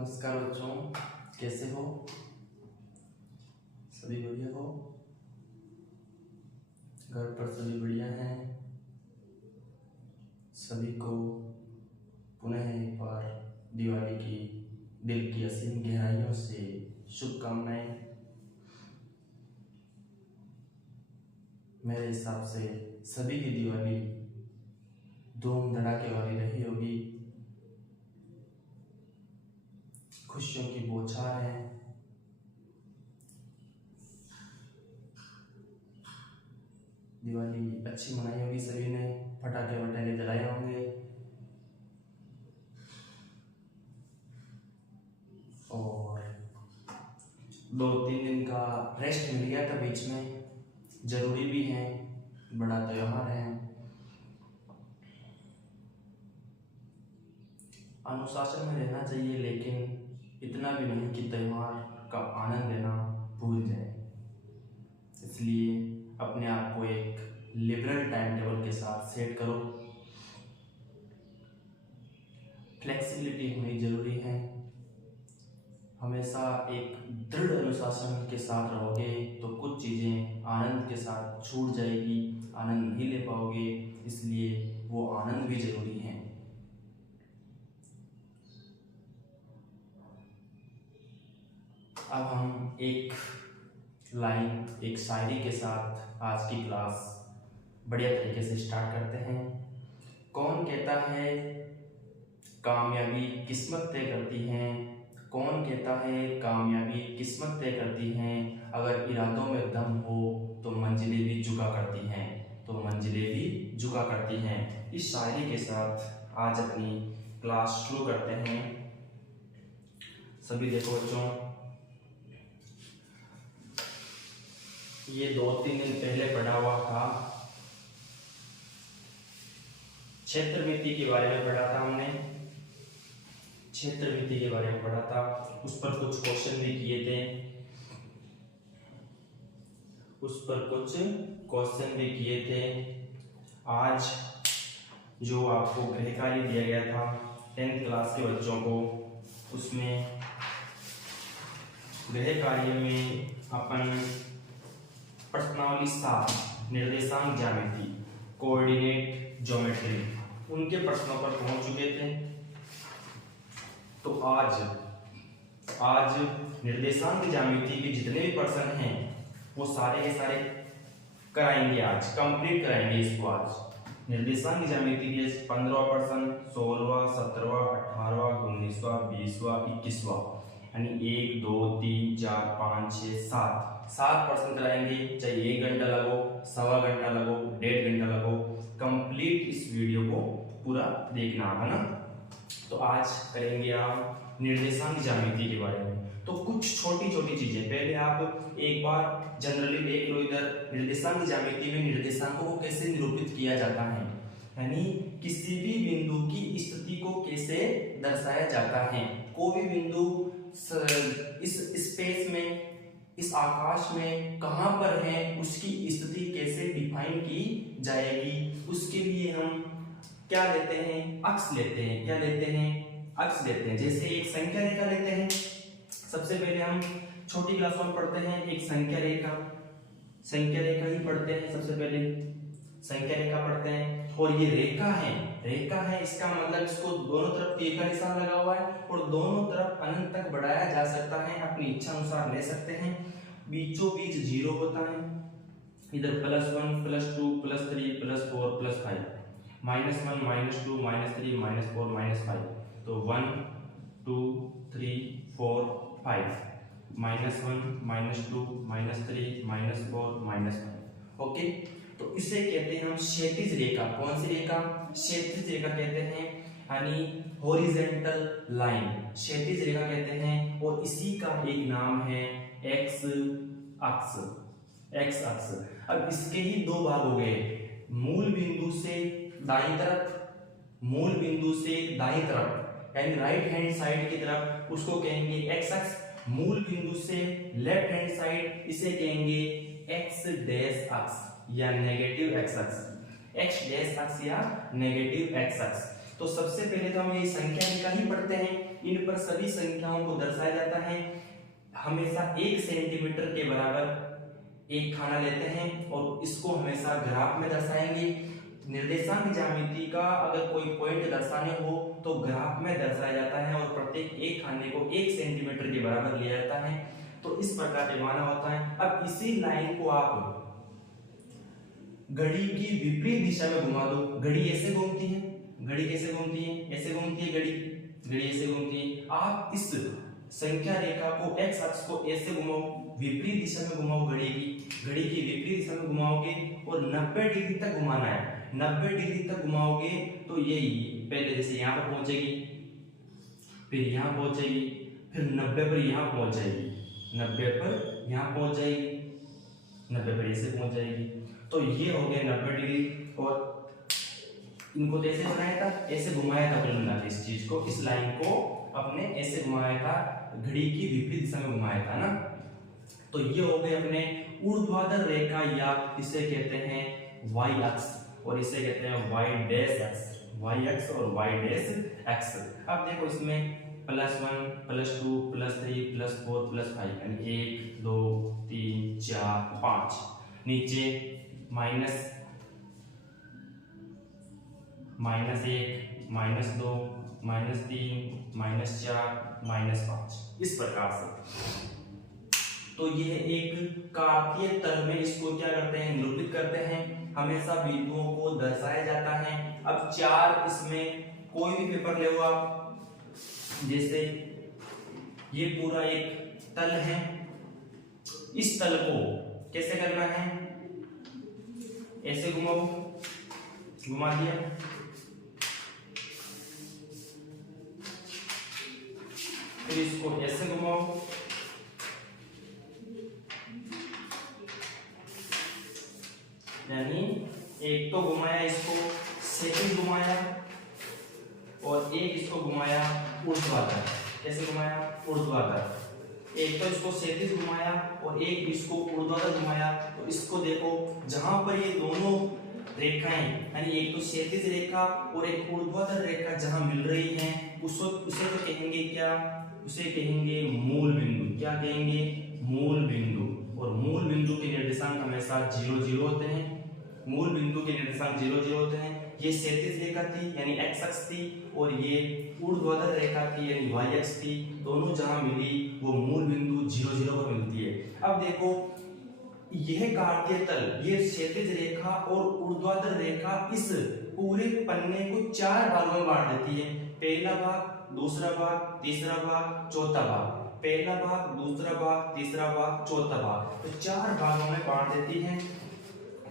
नमस्कार बच्चों, कैसे हो? सभी बढ़िया हो? घर पर सभी बढ़िया हैं? सभी को पुनः एक बार दिवाली की दिल की असीम गहराइयों से शुभकामनाएं। मेरे हिसाब से सभी की दिवाली धूम धड़ाके वाली रही होगी। खुशियों की बौछार है। दिवाली अच्छी मनाई होगी, सभी ने पटाखे वटाखे जलाए होंगे और 2-3 दिन का रेस्ट मिल गया था बीच में, जरूरी भी है, बड़ा त्योहार है। अनुशासन में रहना चाहिए, लेकिन इतना भी नहीं कि त्योहार का आनंद लेना भूल जाए। इसलिए अपने आप को एक लिबरल टाइम टेबल के साथ सेट करो। फ्लेक्सिबिलिटी होनी जरूरी है। हमेशा एक दृढ़ अनुशासन के साथ रहोगे तो कुछ चीज़ें आनंद के साथ छूट जाएगी, आनंद नहीं ले पाओगे, इसलिए वो आनंद भी जरूरी है। अब हम एक लाइन, एक शायरी के साथ आज की क्लास बढ़िया तरीके से स्टार्ट करते हैं। कौन कहता है कामयाबी किस्मत तय करती है? कौन कहता है कामयाबी किस्मत तय करती है? अगर इरादों में दम हो तो मंजिलें भी झुका करती हैं, तो मंजिलें भी झुका करती हैं। इस शायरी के साथ आज अपनी क्लास शुरू करते हैं। सभी देखो बच्चों, ये 2-3 दिन पहले पढ़ा हुआ था, क्षेत्रमिति के बारे में पढ़ा था हमने, क्षेत्रमिति के बारे में पढ़ा था। उस पर कुछ क्वेश्चन भी किए थे, आज जो आपको गृह कार्य दिया गया था 10th क्लास के बच्चों को, उसमें गृह कार्य में अपन प्रश्नावली 7 निर्देशांक ज्यामिति, कोऑर्डिनेट ज्योमेट्री, उनके प्रश्नों पर पहुंच चुके थे। तो आज निर्देशांक ज्यामिति के जितने भी प्रश्न हैं वो सारे के सारे कराएंगे, आज कंप्लीट कराएंगे इसको। आज निर्देशांक ज्यामिति के 15वां प्रश्न, 16वां, 17वां, 18वां, 19वां, 20वां, 21वां, यानी 1, 2, 3, 4, 5, 6, 7 प्रश्न कराएंगे। चाहे 1 घंटा लगो, 1.25 घंटा लगो, 1.5 घंटा लगो, कंप्लीट इस वीडियो को पूरा देखना है ना। तो आज करेंगे आप निर्देशांक ज्यामिति के बारे में। तो कुछ छोटी छोटी चीजें पहले आप एक बार जनरली देख लो। इधर निर्देशांक ज्यामिति में निर्देशांकों को कैसे निरूपित किया जाता है, यानी किसी भी बिंदु की स्थिति को कैसे दर्शाया जाता है। कोई भी बिंदु इस स्पेस में, इस आकाश में कहां पर है, उसकी स्थिति कैसे डिफाइन की जाएगी। उसके लिए हम क्या लेते हैं? अक्ष लेते हैं। क्या लेते हैं? अक्ष लेते हैं। जैसे एक संख्या रेखा लेते हैं। सबसे पहले हम छोटी क्लासों में पढ़ते हैं एक संख्या रेखा ही पढ़ते हैं। सबसे पहले संख्या रेखा पढ़ते हैं, और ये रेखा है, इसका मतलब इसको दोनों तरफ तीर का निशान लगा हुआ है और दोनों तरफ अनंत तक बढ़ाया जा सकता है, अपनी इच्छा अनुसार ले सकते हैं। बीचों बीच 0 होता है, इधर +1, +2, +3, +4, +5, -1, -2, -3, -4, -5। तो 1, 2, 3, 4, 5, -1, -2, -3, -4, -5। ओके, तो इसे कहते हैं हम क्षैतिज रेखा। कौन सी रेखा? क्षैतिज रेखा कहते हैं, यानी हॉरिजॉन्टल लाइन, क्षैतिज रेखा कहते हैं। और इसी का एक नाम है एक्स अक्ष। अब इसके ही 2 भाग हो गए, मूल बिंदु से दाईं तरफ, यानी राइट हैंड साइड की तरफ, उसको कहेंगे एक्स अक्ष। मूल बिंदु से लेफ्ट हैंड साइड, इसे कहेंगे एक्स डैश अक्ष या नेगेटिव एक्स अक्ष। एक्स डैश अक्ष या नेगेटिव एक्स अक्ष। तो सबसे पहले तो हम ये संख्या रेखा ही पढ़ते हैं। इन पर सभी संख्याओं को दर्शाया जाता है। हमेशा 1 सेंटीमीटर के बराबर एक खाना लेते हैं और इसको हमेशा ग्राफ में दर्शाएंगे। निर्देशांक ज्यामिति का अगर कोई पॉइंट दर्शाने हो तो ग्राफ में दर्शाया जाता है और प्रत्येक एक खाने को 1 सेंटीमीटर के बराबर लिया जाता है। तो इस प्रकार पैमाना होता है। अब इसी लाइन को आप घड़ी की विपरीत दिशा में घुमा दो। घड़ी ऐसे घूमती है, घड़ी कैसे घूमती है, ऐसे घूमती है घड़ी, घड़ी ऐसे घूमती है। आप इस संख्या रेखा को एक्स अक्ष को ऐसे घुमाओ, विपरीत दिशा में घुमाओ, घड़ी की विपरीत दिशा में घुमाओगे और 90 डिग्री तक घुमाना है। 90 डिग्री तक घुमाओगे तो ये पहले जैसे यहाँ पर पहुंचेगी, फिर यहाँ पहुंचेगी, फिर 90 पर यहाँ पहुंच जाएगी, 90 पर यहाँ पहुंच जाएगी, 90 पर ऐसे पहुंच जाएगी। तो ये हो गया 90 डिग्री। और इनको तो ऐसे बनाया था, ऐसे घुमाया था, मिला इस चीज को, इस लाइन को अपने ऐसे घुमाया था, घड़ी की विपरीत दिशा में घुमाया था ना। तो ये हो गए अपने ऊर्ध्वाधर रेखा या इसे कहते हैं वाई अक्ष और इसे कहते हैं वाई डैश अक्ष, वाई अक्ष और वाई डैश अक्ष। अब देखो इसमें +1 +2 +3 +4 +5 यानी 1 2 3 4 5, नीचे -1 -2 -3 -4 -5 इस प्रकार से। तो ये एक कार्तीय तल में इसको क्या करते हैं, निरूपित करते हैं। हमेशा बिंदुओं को दर्शाया जाता है। अब 4 इसमें कोई भी पेपर ले हुआ, जैसे ये पूरा एक तल है, इस तल को कैसे करना है, ऐसे घुमाओ, घुमा दिया, फिर इसको ऐसे घुमाओ, यानी एक तो घुमाया इसको क्षैतिज घुमाया और एक इसको घुमाया ऊर्ध्वाधर। कैसे घुमाया, ऊर्ध्वाधर। एक तो इसको क्षैतिज घुमाया और एक इसको ऊर्ध्वाधर घुमाया। तो इसको देखो, जहां पर ये दोनों रेखाएं यानी एक तो क्षैतिज रेखा और एक ऊर्ध्वाधर रेखा जहां मिल रही हैं, उसे तो कहेंगे क्या, उसे कहेंगे मूल बिंदु। क्या कहेंगे, मूल बिंदु। और मूल बिंदु के निर्देशांक हमेशा 0 0 होते हैं। मूल बिंदु के निर्देशांक 0 0 होते हैं। ये क्षैतिज रेखा थी यानी एक्स अक्ष थी और ये ऊर्ध्वाधर रेखा थी यानी वाई अक्ष थी। दोनों जहां मिली वो मूल बिंदु 0 0 पर मिलती है। अब देखो, यह कार्तीय तल, ये क्षैतिज रेखा और ऊर्ध्वाधर रेखा इस पूरे पन्ने को 4 भागों में बांट देती है। पहला भाग, दूसरा भाग, तीसरा भाग, चौथा भाग। पहला भाग, दूसरा भाग, तीसरा भाग, चौथा भाग। तो 4 भागों में बांट देती है।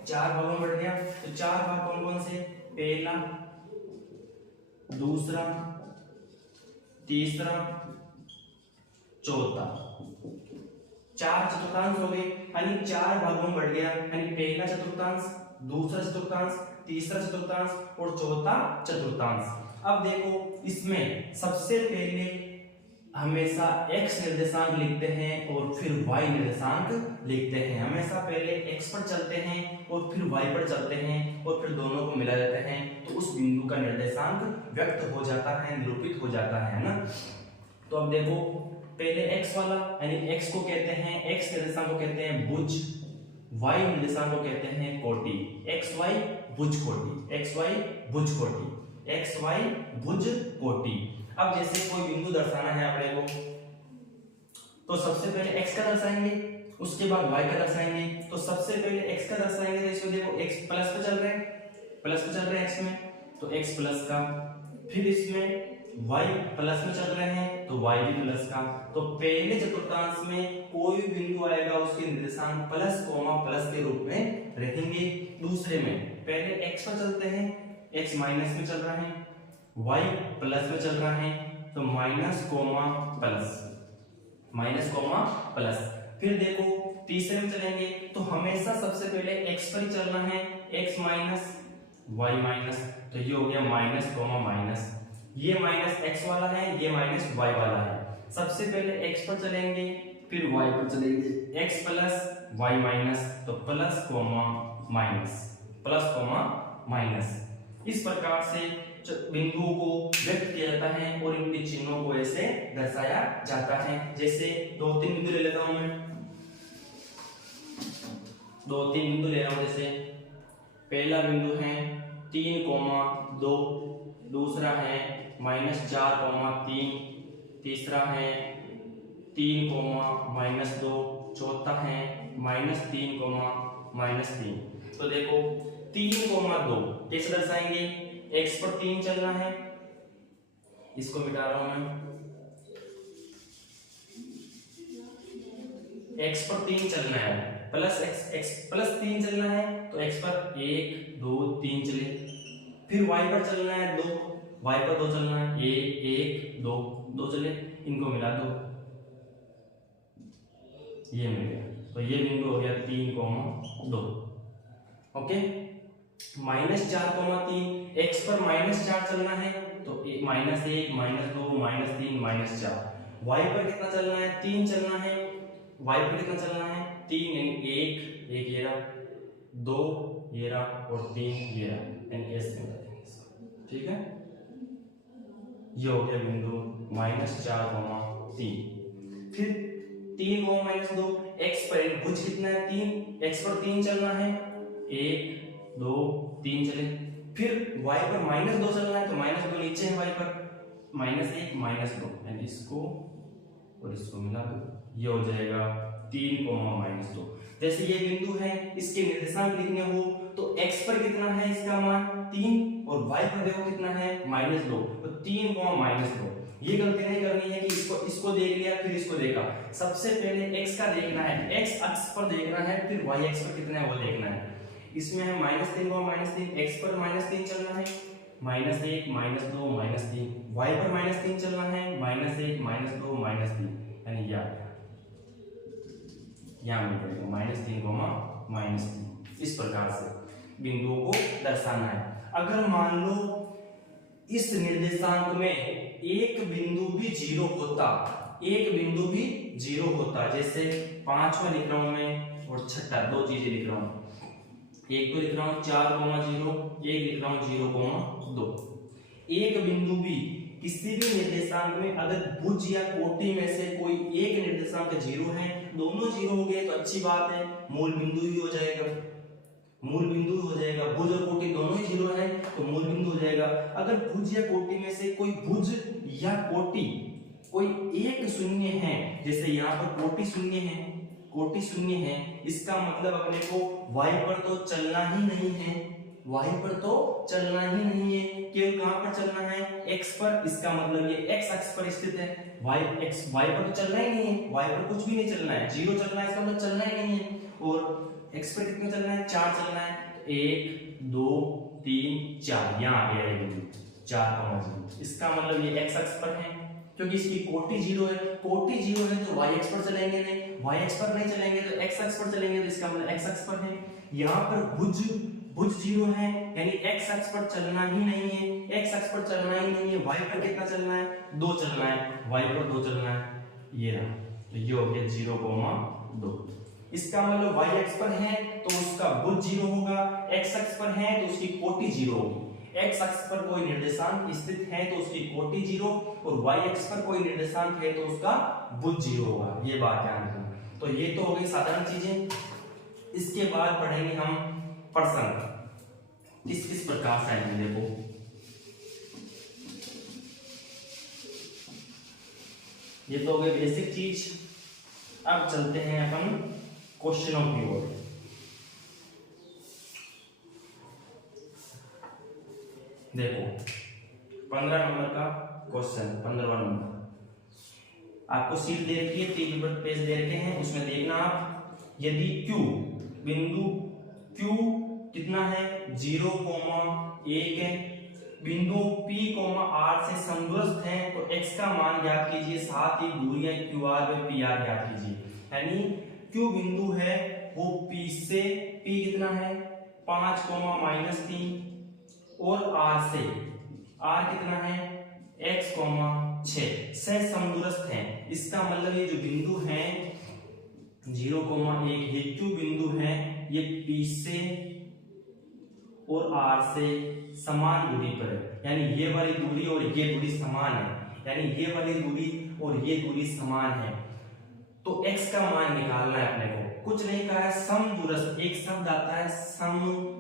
4 भागों में बढ़ गया। तो 4 भाग कौन कौन से, पहला, दूसरा, तीसरा, चौथा। 4 चतुर्थांश हो गए, यानी 4 भागों में बढ़ गया। यानी पहला चतुर्थांश, दूसरा चतुर्थांश, तीसरा चतुर्थांश और चौथा चतुर्थांश। अब देखो, इसमें सबसे पहले हमेशा x निर्देशांक लिखते हैं और फिर y निर्देशांक लिखते हैं। हमेशा पहले x पर चलते हैं और फिर y पर चलते हैं और फिर दोनों को मिला देते हैं, तो उस बिंदु का निर्देशांक व्यक्त हो जाता है, निरूपित हो जाता है ना। तो अब देखो, पहले x वाला यानी x को कहते हैं, x निर्देशांक को कहते हैं भुज, y निर्देशांक को कहते हैं कोटि। xy भुज कोटि, xy भुज कोटि, xy भुज कोटि। अब जैसे कोई बिंदु दर्शाना है अपने को, तो सबसे पहले x का दर्शाएंगे, उसके बाद y का दर्शाएंगे। तो सबसे पहले x का दर्शाएंगे, तो इसमें देखो x प्लस पे चल रहे हैं, प्लस पे चल रहे हैं x में, तो x प्लस का। फिर इसमें y प्लस में चल रहे हैं तो y भी प्लस का। तो पहले चतुर्थांश में कोई बिंदु आएगा उसके निर्देशांक प्लस कोमा प्लस के रूप में रहेंगे। दूसरे में पहले x पर चलते हैं, x माइनस में चल रहा है, y प्लस में चल रहा है, तो minus coma plus, minus coma plus. फिर देखो तीसरे में चलेंगे तो हमेशा सबसे पहले x पर ही चलना है, x माइनस y माइनस, तो ये हो गया माइनस कोमा माइनस। ये माइनस x वाला है, ये माइनस y वाला है। सबसे पहले x पर चलेंगे फिर y पर चलेंगे, x प्लस y माइनस, तो plus comma minus, plus comma minus. इस प्रकार से बिंदुओं को व्यक्त किया जाता है और इनके चिन्हों को ऐसे दर्शाया जाता है। जैसे 2-3 बिंदु ले लेता हूं मैं, 2-3 बिंदु ले रहा हूं। जैसे पहला बिंदु है 3,2, दूसरा है -4,3, तीसरा है 3,-2, चौथा है -3,-3। तो देखो 3,2 कैसे दर्शाएंगे? x पर 3 चलना है, इसको मिटा रहा हूं मैं। x पर 3 चलना है प्लस x प्लस 3 चलना है, तो x पर 1 2 3 चले। फिर y पर चलना है 2, y पर 2 चलना है, 1 2 2 चले, इनको मिला दो, ये मिल गया। तो ये बिंदु हो गया 3,2। ओके, -4,3, x पर -4 चलना है, तो -1 -2 -3 -4। y पर कितना चलना है? 3 चलना है, y पर कितना चलना है? 3, यानी 1 ये रहा, 2 ये रहा और 3 ये रहा, यानी ऐसे। ठीक है, ये हो गया बिंदु -4,3। फिर 3,-2, x पर भुज कितना है? 3, x पर 3 चलना है, 1 2 3 चले। फिर y पर -2 चलना है, तो -2 नीचे है, y पर -1 -2, यानी इसको और इसको मिला दो, ये हो जाएगा 3,-2। जैसे ये बिंदु है, इसके निर्देशांक लिखने हो तो x पर कितना है इसका मान 3 और y पर देखो कितना है -2, तो 3,-2। ये गलती नहीं करनी है कि इसको देख लिया फिर इसको देखा। सबसे पहले x का देखना है, x अक्ष पर देखना है, फिर y अक्ष पर कितना है वो देखना है। इसमें है -3, x पर -3 चलना है, -1 -2 -3, y पर -3 चलना है, -1 -2 -3, यानी यहाँ मिल जाएगा -3, इस प्रकार से बिंदुओं को दर्शाना है। अगर मान लो इस निर्देशांक में एक बिंदु भी 0 होता, एक बिंदु भी 0 होता, जैसे 5वां लिख रहा हूं मैं और 6ठा, 2 चीजें लिख रहा हूं, एक तो लिख रहा हूं 4,0, एक लिख रहा हूं 0,2। एक बिंदु भी किसी भी निर्देशांक में अगर भुज या कोटि में से कोई एक निर्देशांक 0 है, दोनों 0 हो गए तो अच्छी बात है, मूल बिंदु ही हो जाएगा, मूल बिंदु हो जाएगा। भुज और कोटि दोनों ही 0 है तो मूल बिंदु हो जाएगा। अगर भुज या कोटि में से कोई भुज या कोटि कोई एक शून्य है, जैसे यहाँ पर कोटि शून्य है, कोटि शून्य है, इसका मतलब अपने को y पर तो चलना ही नहीं है, y पर तो चलना ही नहीं है, केवल कहां पर चलना है? x पर। इसका मतलब ये x अक्ष पर स्थित है, y पर तो चलना ही नहीं है, y पर कुछ भी नहीं चलना है, 0 चलना है, इसका मतलब चलना ही नहीं है। और x पर कितना चलना है? 4 चलना है, 1 2 3 4, यहाँ आ गया ये बिंदु 4,0। इसका मतलब ये x अक्ष पर है, क्योंकि इसकी कोटि 0 है, कोटि 0 है तो y अक्ष पर चलेंगे नहीं, y अक्ष पर नहीं चलेंगे तो x अक्ष पर चलेंगे, तो इसका मतलब x अक्ष पर है। यहाँ पर भुज 0 है, यानी x अक्ष पर चलना ही नहीं है, x अक्ष पर चलना ही नहीं है, y पर कितना चलना है? 2 चलना है, y पर 2 चलना है, ये रहा, तो ये हो गया 0,2। इसका मतलब y अक्ष पर है तो उसका भुज 0 होगा, x अक्ष पर है तो उसकी कोटि 0 होगी। x अक्ष पर कोई निर्देशांक स्थित है तो उसकी कोटि 0 और y अक्ष पर कोई निर्देशांक है तो उसका भुज 0 होगा, ये बात ध्यान रखना। तो ये तो हो गई साधारण चीजें। इसके बाद पढ़ेंगे हम प्रसंग, किस प्रकार से आएंगे। देखो ये तो हो गई बेसिक चीज। अब चलते हैं अपन क्वेश्चनों की ओर। देखो 15 नंबर का क्वेश्चन, 15वां नंबर आपको सीट दे रखी है, 3 पेज दे रखे हैं, उसमें देखना आप, यदि Q बिंदु Q कितना है? 0,1 है, बिंदु P, R से समदूरस्थ है तो x का मान ज्ञात कीजिए, साथ ही दूरियां QR व PR ज्ञात कीजिए। यानी Q बिंदु है वो P से, P कितना है? 5,-3 और R से, R कितना है? x, 6 से समदूरस्थ है। इसका मतलब ये जो बिंदु है 0,1 ये Q बिंदु है, ये P से और R से समान दूरी पर है। यानी ये वाली दूरी और ये दूरी समान है, यानी ये वाली दूरी और ये दूरी समान है। तो x का मान निकालना है अपने को, कुछ नहीं कहा है, समदूरस्थ, एक शब्द आता है समदूरस्थ,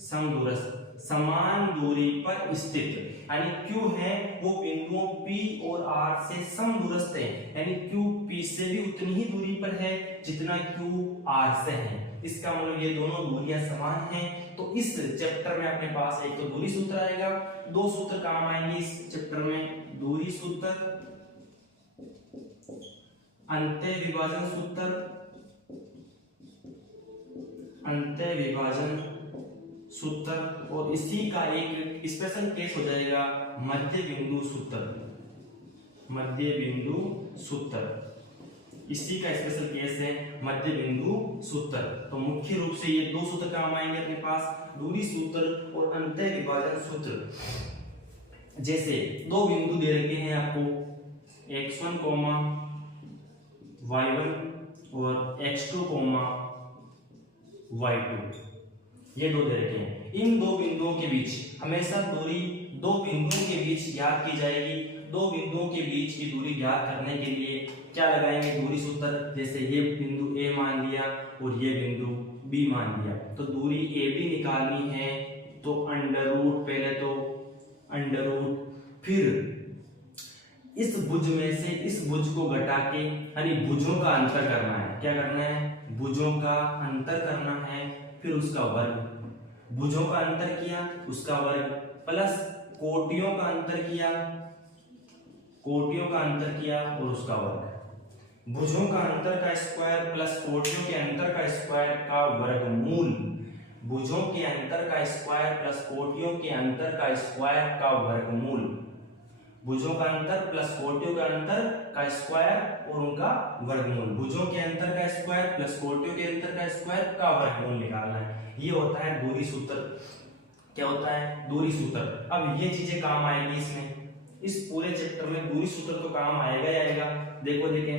समदूरस्थ, समान दूरी पर स्थित, यानी Q है वो बिंदुओं P और R से समदूरस्थ है, यानी Q P से भी उतनी ही दूरी पर है जितना Q R से है। इसका मतलब ये दोनों दूरियां समान हैं। तो इस चैप्टर में अपने पास एक तो दूरी सूत्र आएगा, दो सूत्र काम आएंगे इस चैप्टर में, दूरी सूत्र, अंतः विभाजन सूत्र, अंतः विभाजन सूत्र, और इसी का एक स्पेशल केस हो जाएगा मध्य बिंदु सूत्र, मध्य बिंदु सूत्र, इसी का स्पेशल केस है मध्य बिंदु सूत्र। तो मुख्य रूप से ये दो सूत्र काम आएंगे अपने पास, दूरी सूत्र और अंतः विभाजन सूत्र। जैसे दो बिंदु दे रखे हैं आपको, x1, y1 और x2, y2, ये दो दे रखे हैं। इन दो बिंदुओं के बीच हमेशा दूरी दो बिंदुओं के बीच ज्ञात की जाएगी। दो बिंदुओं के बीच की दूरी ज्ञात करने के लिए क्या लगाएंगे, दूरी सूत्र। जैसे ये बिंदु A मान लिया और ये बिंदु B मान लिया, तो दूरी AB निकालनी है, तो अंडर रूट, पहले तो अंडर रूट, फिर इस भुज में से इस भुज को घटा के, यानी भुजों का अंतर करना है। क्या करना है, भुजों का अंतर करना है, फिर उसका वर्ग, भुजों का अंतर किया उसका वर्ग, प्लस कोटियों का अंतर किया, कोटियों का अंतर किया और उसका वर्ग, भुजों का अंतर का स्क्वायर प्लस कोटियों के अंतर का स्क्वायर का वर्गमूल, भुजों के अंतर का स्क्वायर प्लस कोटियों के अंतर का स्क्वायर का वर्गमूल, भुजों का अंतर प्लस कोटियों का अंतर का स्क्वायर और उनका वर्गमूल, भुजों के अंतर का स्क्वायर प्लस कोटियों के अंतर का स्क्वायर का वर्गमूल निकालना है। ये होता है दूरी सूत्र। क्या होता है, दूरी सूत्र। अब ये चीजें काम आएगी इसमें, इस पूरे चैप्टर में दूरी सूत्र तो काम आएगा ही आएगा। देखो देखें,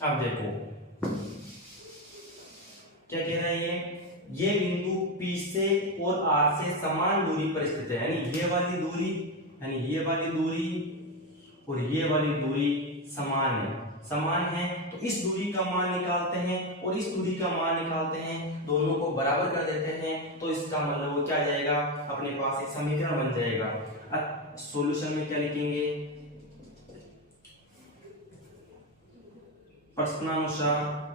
अब देखो क्या कह रहा है, ये बिंदु P से और R से समान दूरी पर स्थित है, यानी ये वाली दूरी, यानी ये वाली दूरी और ये वाली दूरी समान है, समान है। तो इस दूरी का मान निकालते हैं और इस दूरी का मान निकालते हैं, दोनों को बराबर कर देते हैं, तो इसका मतलब वो क्या आ जाएगा, अपने पास एक समीकरण बन जाएगा। अब सॉल्यूशन में क्या लिखेंगे, प्रश्नानुसार,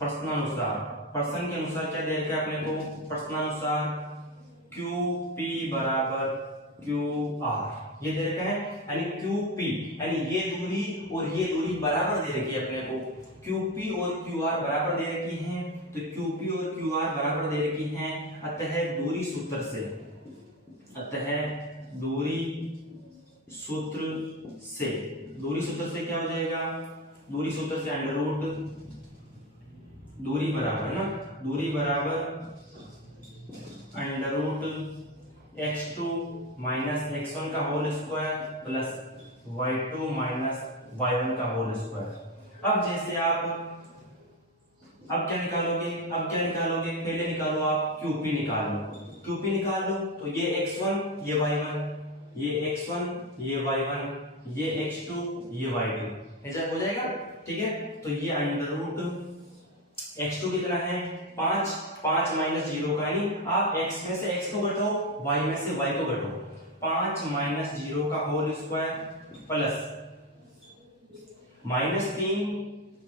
प्रश्नानुसार, प्रश्न के अनुसार क्या दे रखा है अपने को, प्रश्नानुसार QP बराबर QR, ये दे रखा है, यानी QP, यानी ये दूरी और ये दूरी बराबर दे रखी है अपने को, QP और QR बराबर दे रखी हैं, तो QP और QR बराबर दे रखी हैं, अतः दूरी सूत्र से, अतः दूरी सूत्र से, दूरी सूत्र से क्या हो जाएगा, दूरी सूत्र से अंडर रूट, दूरी बराबर ना, दूरी बराबर under root x2 minus x1 का whole square plus y2 minus y1 का होल स्क्वायर। अब जैसे आप अब क्या निकालोगे, अब क्या निकालोगे, पहले निकालो आप QP निकाल लो, QP निकाल लो, तो ये x1 ये y1, ये x1 ये y1, ये x2 ये y2, ऐसा हो जाएगा, ठीक है। तो ये अंडर रूट x2 कितना है 5, 5 माइनस 0 का, यानी आप x में से x को घटाओ, y में से y को घटाओ, 5 माइनस 0 का होल स्क्वायर प्लस माइनस 3,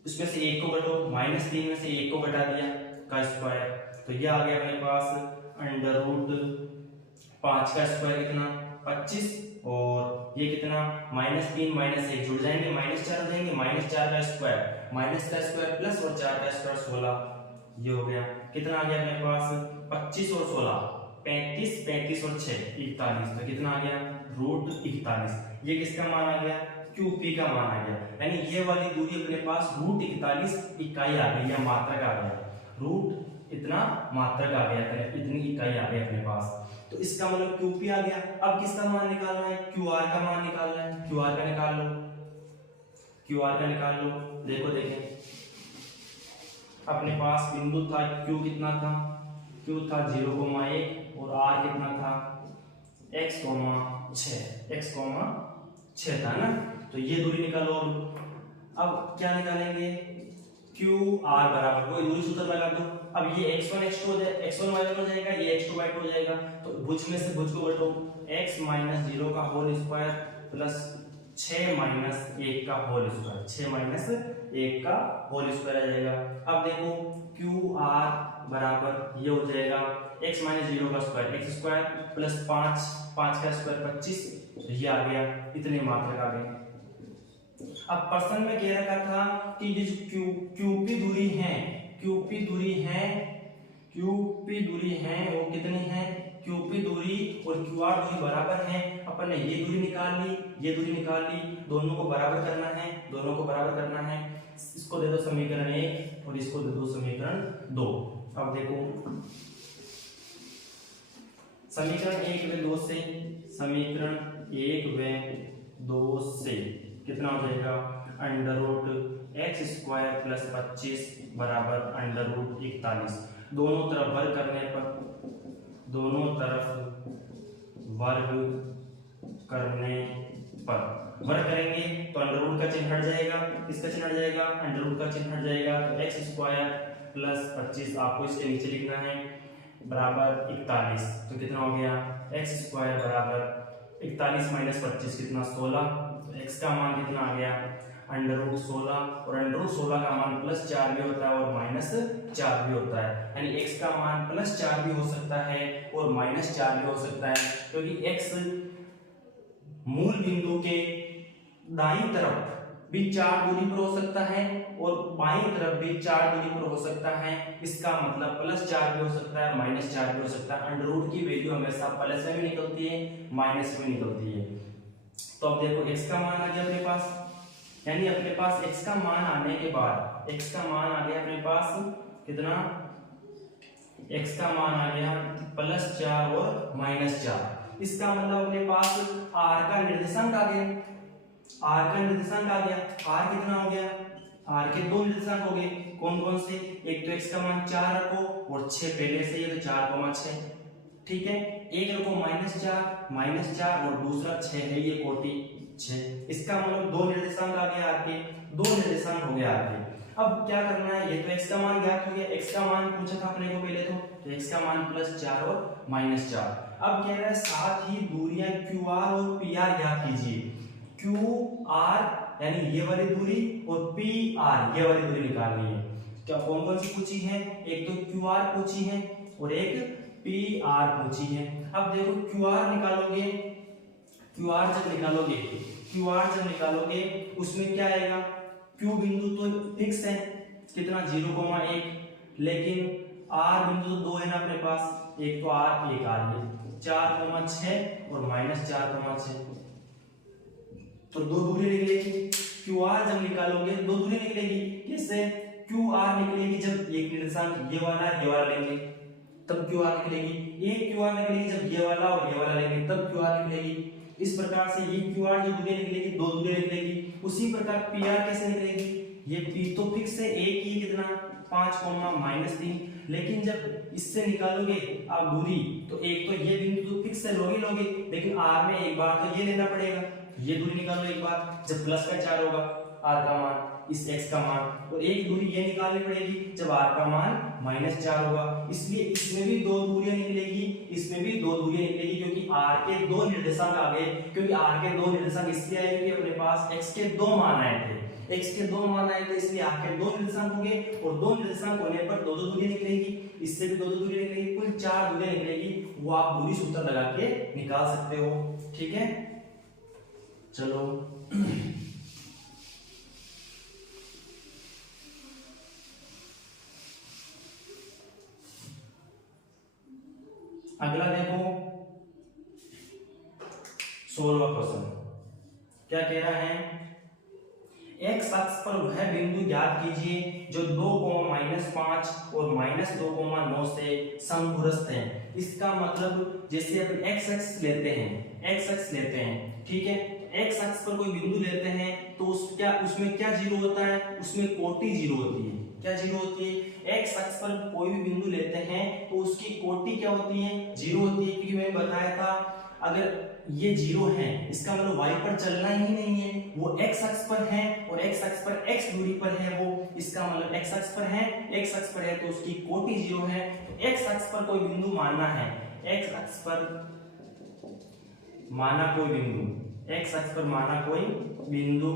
उसमें से 1 को घटाओ, माइनस 3 में से 1 को घटा दिया का स्क्वायर, तो ये आ गया अपने पास अंडर रूट 5 का स्क्वायर कितना 25, और ये कितना माइनस 3 माइनस 1 जुड़ जाएंगे, माइनस 4 हो जाएंगे, माइनस 4 का स्क्वायर, माइनस का स्क्वायर प्लस और 4 का स्क्वायर 16, ये हो गया, कितना आ गया अपने पास 25 और 16 35, 35 और 6 41, तो कितना आ गया रूट 41। ये किसका मान आ गया, QP का मान आ गया, यानी ये वाली दूरी अपने पास रूट 41 इकाई आ गई या मात्रक आ गया, रूट इतना मात्रक आ गया, इतनी इकाई आ गई अपने पास। तो इसका मतलब QP आ गया। अब किसका मान निकालना है, QR का मान निकालना है, QR का निकाल लो, QR का निकाल लो। देखो देखें, अपने पास बिंदु था Q कितना था Q था 0,1 और R कितना था x, 6 था ना। तो ये दूरी निकालो। अब क्या निकालेंगे, QR बराबर वही दूरी सूत्र लगा दो। अब ये x1 x2 हो जाएगा, x1 y1 हो जाएगा, ये x2 y2 हो जाएगा। तो भुज में से भुज को बटो, x माइनस 0 का होल स्क्वायर प्लस 6 माइनस 1 का होल स्क्वायर, 6 माइनस 1 का होल स्क्वायर आ जाएगा। अब देखो QR बराबर ये हो जाएगा x माइनस 0 का स्क्वायर x स्क्वायर प्लस 5 का स्क्वायर 25, तो ये आ गया, इतने मात्रक आ गए। अब प्रश्न में कह रखा था कि ये जो QP दूरी है, QP दूरी है वो कितनी है, QP दूरी और QR दूरी बराबर है। अपन ने ये दूरी निकाल ली, दोनों को बराबर करना है। इसको दे दो समीकरण 1 और इसको दे दो समीकरण 2। अब देखो समीकरण 1 व 2 से कितना हो जाएगा, under root X square plus 25 बराबर अंडर रूट 41। दोनों तरफ वर्ग करने पर वर्ग करेंगे तो अंडर रूट का चिन्ह हट जाएगा, इसका चिन्ह हट जाएगा, अंडर रूट का चिन्ह हट जाएगा। तो एक्स स्क्वायर प्लस 25 आपको इसके नीचे लिखना है बराबर 41। तो कितना हो गया, एक्स स्क्वायर बराबर 41 माइनस 25 कितना 16। तो x का मान कितना आ गया, अंडर रूट 16, और अंडर रूट 16 का मान प्लस 4 भी होता है और माइनस 4 भी होता है। यानी x का मान प्लस 4 भी हो सकता है और माइनस 4 भी हो सकता है, क्योंकि x मूल बिंदु के दाईं तरफ भी 4 दूरी पर हो सकता है और बाईं तरफ भी 4 दूरी पर हो सकता है। इसका मतलब प्लस 4 भी हो सकता है, माइनस 4 भी हो सकता है। अंडर रूट की वैल्यू हमेशा प्लस में भी निकलती है, माइनस में निकलती है। तो अब देखो x का मान आ गया अपने पास, यानी अपने पास x का मान आने के बाद x का मान आ गया अपने पास कितना, x का मान आ गया प्लस 4 और माइनस 4। इसका मतलब अपने पास r का निर्देशांक आ गया, r कितना हो गया, r के दो निर्देशांक हो गए। कौन कौन से, एक तो x का मान 4 रखो और 6 पहले से ये तो 4,6, ठीक है। एक रखो -4 और दूसरा 6 है, ये कोटि 6। इसका मतलब दो निर्देशांक आ गए आपके, दो निर्देशांक हो गए आपके। अब क्या करना है, ये तो x का मान ज्ञात हो गया, x का मान पूछा था अपने को पहले तो x का मान +4 और -4। अब कह रहा है साथ ही दूरियां QR और PR ज्ञात कीजिए। QR यानी ये वाली दूरी और PR ये वाली दूरी निकालनी है। क्या कौन कौन सी पूछी है, एक तो QR पूछी है और एक PR पूछी है। अब देखो QR जब निकालोगे उसमें क्या आएगा, Q बिंदु तो फिक्स है कितना 0,1, लेकिन R बिंदु तो 2 है ना अपने पास, एक तो R एक R है 4,6 और -4,6। तो दो दूरी निकलेगी। QR जब निकालोगे दो दूरी निकलेगी, किससे, QR निकलेगी जब एक निर्देशांक ये वाला लेंगे तब QR निकलेगी, एक QR निकलेगी जब ये वाला और ये वाला लेंगे तब QR निकलेगी। इस प्रकार से ये QR जो दूरी निकलेगी दो दूरी निकलेगी। उसी प्रकार PR कैसे निकलेगी, ये P तो फिक्स है एक ही कितना 5,-3, लेकिन जब इससे निकालोगे आप दूरी तो एक तो ये बिंदु तो फिक्स है लोगे, लेकिन R में एक बार तो ये लेना पड़ेगा, ये दूरी निकालो एक बार जब प्लस का 4 होगा R का मान इस x का मान, और एक दूरी ये निकालनी पड़ेगी जब R का मान -4 होगा। इसलिए इसमें भी दो दूरियां निकलेगी, इसमें भी दो दूरियां निकलेगी, क्योंकि R के दो निर्देशांक आ गए। क्योंकि R के दो निर्देशांक इसलिए आए क्योंकि अपने पास x के दो मान आए थे, इसलिए R के दो निर्देशांक हो गए, और दो निर्देशांक होने पर दो दूरियां निकलेगी, इससे भी दो दूरियां निकलेगी, कुल 4 दूरियां निकलेगी। वो आप दूरी सूत्र लगा के निकाल सकते हो, ठीक है। चलो अगला देखो 16वां क्वेश्चन क्या कह रहा है, x अक्ष पर वह बिंदु ज्ञात कीजिए जो 2,-5 और -2,9 से समदूरस्थ है। इसका मतलब जैसे अपन x अक्ष लेते हैं, ठीक है, x अक्ष पर कोई बिंदु लेते हैं तो उसमें क्या जीरो होता है, उसमें कोटि जीरो होती है। क्या जीरो होती है? एक्स अक्ष पर कोई भी बिंदु लेते हैं तो उसकी कोटि क्या होती है? जीरो होती है, क्योंकि मैंने बताया था अगर ये जीरो है इसका मतलब वाई पर चलना ही नहीं है, वो एक्स अक्ष पर है और एक्स अक्ष पर एक्स दूरी पर है वो, इसका मतलब एक्स अक्ष पर है, एक्स अक्ष पर है तो उसकी कोटि जीरो है। तो एक्स अक्ष पर कोई बिंदु मानना है, एक्स अक्ष पर माना कोई बिंदु, एक्स अक्ष पर माना कोई बिंदु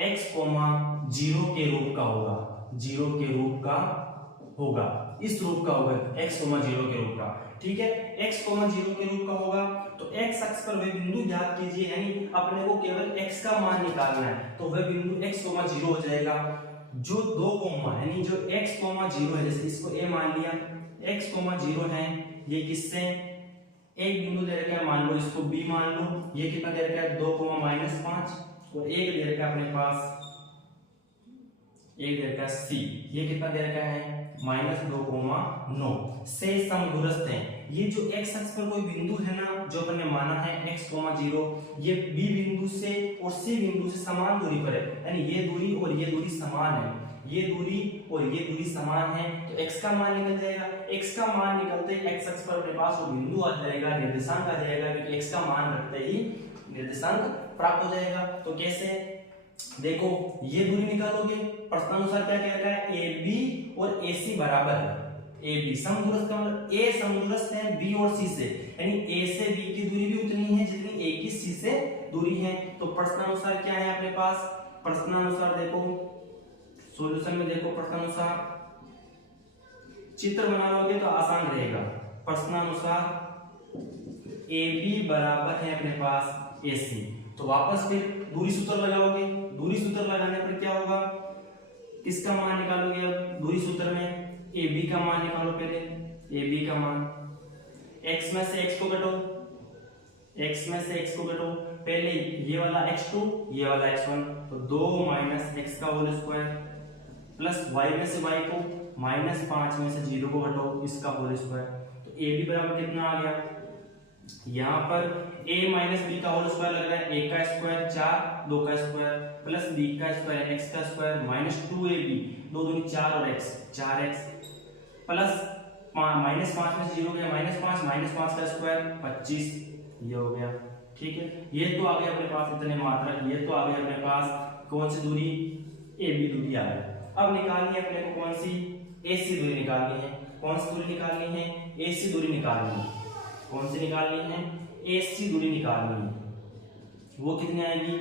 x, जीरो के रूप का होगा, जीरो के रूप का होगा, इस रूप का होगा x, जीरो के रूप का। ठीक है, x, जीरो के रूप का होगा तो x अक्ष पर वह बिंदु ज्ञात कीजिए, यानी अपने को केवल x का मान निकालना है तो वह बिंदु x, जीरो हो जाएगा। जो दो कोमा यानी जो x, जीरो है, जैसे इसको a मान लिया, x, जीरो है, ये किससे एक बिंदु दे रखा है, मान लो इसको b मान लो, ये कितना दे रखा है 2, -5 और एक दे रखा है अपने पास, एक दे रखा है c, ये कितना दे रखा है -2,9 से समदूरस्थ है। ये जो x अक्ष पर कोई बिंदु है ना जो अपन ने माना है x, 0, ये b बिंदु से और c बिंदु से समान दूरी पर है, यानी ये दूरी और ये दूरी समान है, ये दूरी और ये दूरी समान है तो x का मान निकल जाएगा। x का मान निकलते ही x अक्ष पर अपने पास वो बिंदु आ जाएगा, निर्देशांक आ जाएगा, क्योंकि x का मान रखते ही निर्देशांक प्राप्त हो जाएगा। तो कैसे? देखो ये दूरी निकालोगे, प्रश्नानुसार क्या कह रहा है, AB और AC बराबर है, AB समदूरस्थ का मतलब A समदूरस्थ है B और C से, यानी A से B की दूरी भी उतनी है जितनी A की C से दूरी है। तो प्रश्नानुसार क्या है अपने पास, प्रश्नानुसार देखो सॉल्यूशन में देखो, प्रश्नानुसार चित्र बना लोगे तो आसान रहेगा। प्रश्नानुसार AB बराबर है अपने पास AC, तो वापस फिर दूरी सूत्र लगाओगे, दूरी सूत्र लगाने पर क्या होगा, किसका मान निकालोगे? अब दूरी सूत्र में AB का मान निकालो, पहले AB का मान, x में से x को घटाओ, x में से x को घटाओ, पहले ये वाला x2 ये वाला x1 तो 2 - x का होल स्क्वायर प्लस y में से y को -5 में से 0 को घटाओ, इसका होल स्क्वायर। तो AB बराबर कितना आ गया, यहाँ पर a - b का होल स्क्वायर लग रहा है, a का स्क्वायर 4, 2 का स्क्वायर प्लस b का स्क्वायर x का स्क्वायर -2ab, 2 दूनी 4 और x 4x प्लस -5 में से 0 गया -5 का स्क्वायर 25, ये हो गया। ठीक है, ये तो आ गया अपने पास इतने मात्रक, ये तो आ गया अपने पास कौन सी दूरी, AB दूरी आ गई। अब निकालनी है अपने को कौन सी, AC दूरी निकालनी है। कौन सी दूरी निकालनी है, AC दूरी निकालनी है। कौन सी निकालनी है, AC दूरी निकालनी है। वो कितनी आएगी,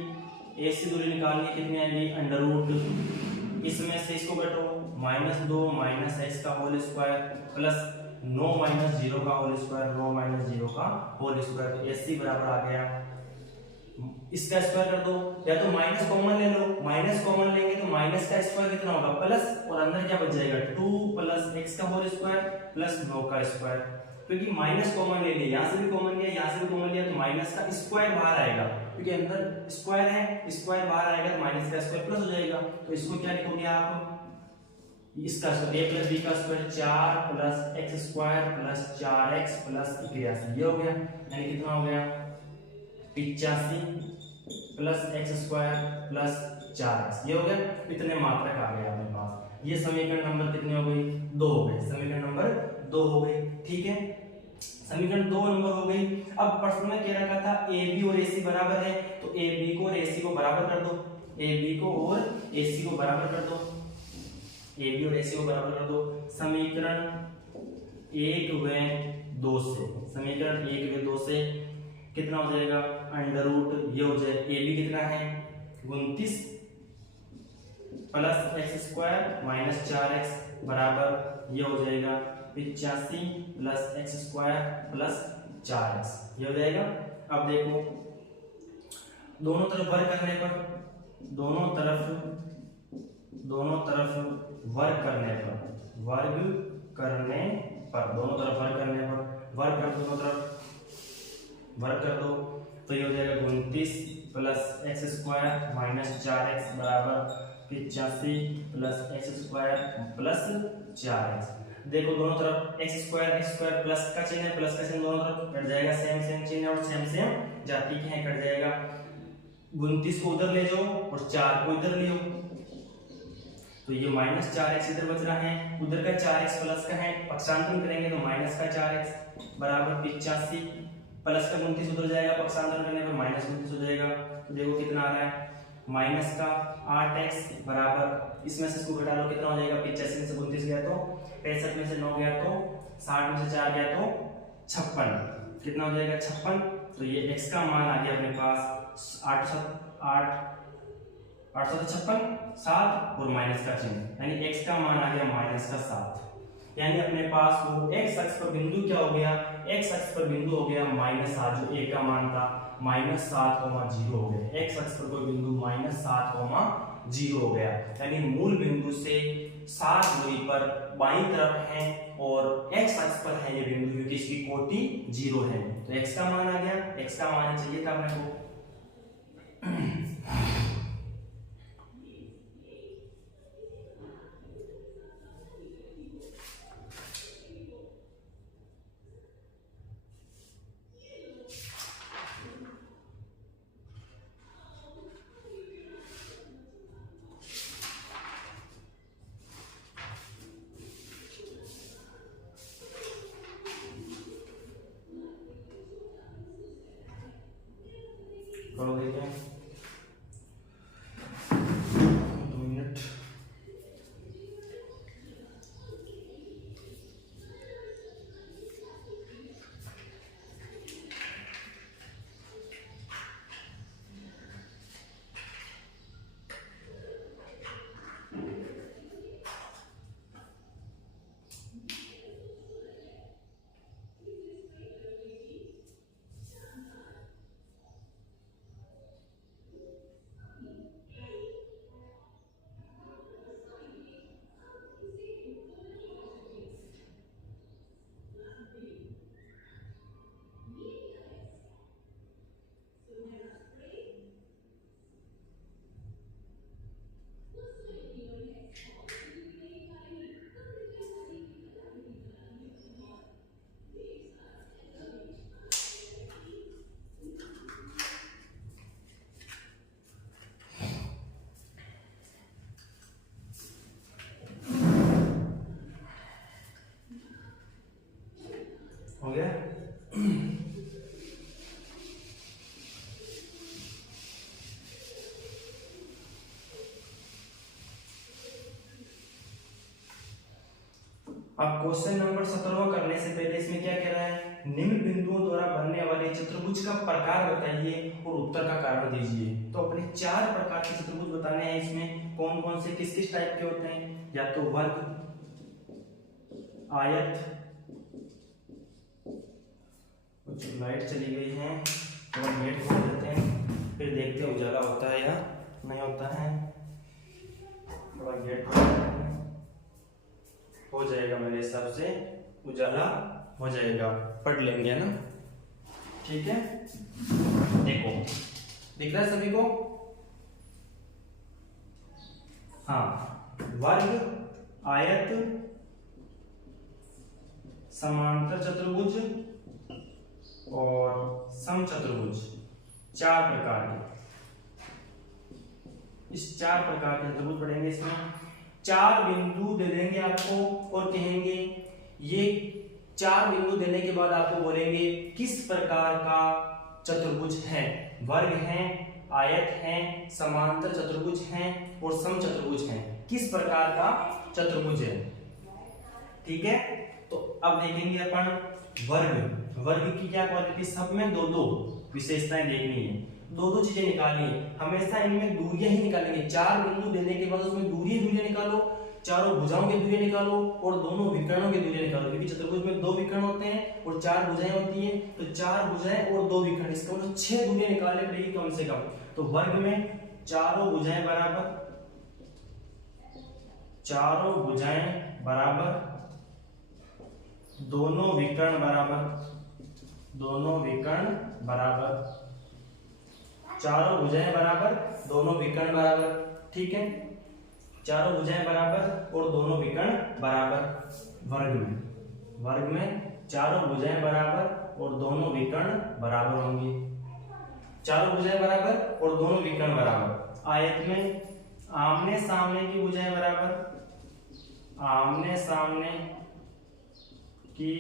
AC दूरी निकालनी है, कितनी आएगी, अंडर रूट इसमें से इसको घटाओ, -2 - x का होल स्क्वायर प्लस 9 - 0 का होल स्क्वायर, 9 - 0 का होल स्क्वायर। तो AC बराबर आ गया, इसका स्क्वायर कर दो, या तो माइनस कॉमन ले लो, माइनस कॉमन लेंगे तो माइनस का स्क्वायर कितना होगा प्लस, और अंदर क्या बच जाएगा 2 + x का होल स्क्वायर प्लस 9 का स्क्वायर, क्योंकि माइनस कॉमन ले लिया, यहाँ से भी कॉमन लिया, यहाँ से भी कॉमन लिया तो माइनस का स्क्वायर बाहर आएगा, क्योंकि अंदर स्क्वायर है, स्क्वायर बाहर आएगा तो माइनस का स्क्वायर प्लस हो जाएगा। तो इसको क्या लिखोगे आप, इसका स्क्वायर a + b का square 4 + x square plus 4x plus 81, ये हो गया, यानी कितना हो गया 85 plus x square plus 4x, ये हो गया। इतने मात्रक आ गए अपने पास। ये समीकरण नंबर कितनी हो गई, 2 हो गए, समीकरण नंबर 2 हो गई। ठीक है, समीकरण 2 नंबर हो गई। अब प्रश्न में कह रखा था AB और AC बराबर है, तो AB को और AC को बराबर कर दो, AB को और AC को बराबर कर दो, AB और AC को बराबर कर दो। समीकरण 1 व 2 से, समीकरण 1 व 2 से कितना हो जाएगा, अंडर रूट ये हो जाए, AB कितना है 29 plus x square minus 4x बराबर ये हो जाएगा 85 plus x square plus 4x, ये हो जाएगा। अब देखो दोनों तरफ वर्ग करने पर, दोनों तरफ वर्ग करने पर, दोनों तरफ वर्ग करने पर, वर्ग कर दोनों तरफ वर्ग कर दो तो ये हो जाएगा 29 plus x square minus 4x बराबर 85 plus x square plus 4x। देखो दोनों तरफ x स्क्वायर प्लस का चिन्ह है, प्लस का चिन्ह दोनों तरफ कट जाएगा, सेम चिन्ह और सेम जाति के हैं, कट जाएगा। 29 को उधर ले जाओ और 4 को इधर ले आओ, तो ये -4x इधर बच रहा है, उधर का 4x प्लस का है, पक्षांतरण करेंगे तो माइनस का 4x बराबर 85, प्लस का 29 उधर जाएगा, पक्षांतरण करने पर -29 हो जाएगा। तो देखो कितना आ रहा है, माइनस का 8x बराबर, इसमें से इसको घटा लो कितना हो जाएगा, 85 में से 29 गया तो 65 में से 9 गया तो 60 में से 4 गया तो 56, कितना हो जाएगा 56। तो ये x का मान आ गया अपने पास 856 7 और माइनस का चिन्ह, यानी x का मान आ गया -7, यानी अपने पास वो x अक्ष पर बिंदु क्या हो गया, x अक्ष पर बिंदु हो गया -7, जो a का मान था -7,0 हो गया, x अक्ष पर कोई बिंदु -7,0 हो गया, यानी मूल बिंदु से 7 दूरी पर बाईं तरफ है और x अक्ष पर है ये बिंदु, क्योंकि इसकी कोटि 0 है, तो x का मान आ गया, x का मान चाहिए था अपने को। करो देखिए 2 मिनट। हो गया। अब क्वेश्चन नंबर 17 करने से पहले इसमें क्या कह रहा है, निम्न बिंदुओं द्वारा बनने वाले चतुर्भुज का प्रकार बताइए और उत्तर का कारण दीजिए। तो अपने 4 प्रकार के चतुर्भुज बताने हैं, इसमें कौन कौन से किस किस टाइप के होते हैं, या तो वर्ग, आयत, कुछ लाइट चली गई है तो गेट खोल देते हैं, फिर देखते हैं उजाला होता है या नहीं होता है, थोड़ा गेट हो जाएगा, मेरे हिसाब से उजाला हो जाएगा, पढ़ लेंगे ना, ठीक है। देखो दिख रहा है सभी को, हाँ, वर्ग, आयत, समांतर चतुर्भुज और समचतुर्भुज, 4 प्रकार के, इस 4 प्रकार के चतुर्भुज पढ़ेंगे। इसमें 4 बिंदु दे देंगे आपको और कहेंगे, ये 4 बिंदु देने के बाद आपको बोलेंगे किस प्रकार का चतुर्भुज है, वर्ग है, आयत है, समांतर चतुर्भुज है और समचतुर्भुज है, किस प्रकार का चतुर्भुज है, ठीक है। तो अब देखेंगे अपन वर्ग, वर्ग की क्या क्वालिटी, सब में 2-2 विशेषताएं देखनी है, 2-2 चीजें निकालनी है, हमेशा इनमें दूरियां ही निकालेंगे, 4 बिंदु देने के बाद उसमें दूरियां निकालो, चारों भुजाओं की दूरियां निकालो और दोनों विकर्णों की दूरियां निकालो, क्योंकि चतुर्भुज में 2 विकर्ण होते हैं और 4 भुजाएं होती हैं, तो 4 भुजाएं और 2 विकर्ण, इसका मतलब 6 दूरियां निकालनी पड़ेगी कम से कम। तो वर्ग में चारों भुजाएं बराबर, चारों भुजाएं बराबर, दोनों विकर्ण बराबर, दोनों विकर्ण बराबर, चारों भुजाएं बराबर, दोनों विकर्ण बराबर, ठीक है, चारों भुजाएं बराबर और दोनों विकर्ण बराबर। वर्ग में चारों भुजाएं बराबर और दोनों विकर्ण बराबर होंगे, चारों भुजाएं बराबर और दोनों विकर्ण बराबर। आयत में आमने सामने की भुजाएं बराबर, आमने सामने की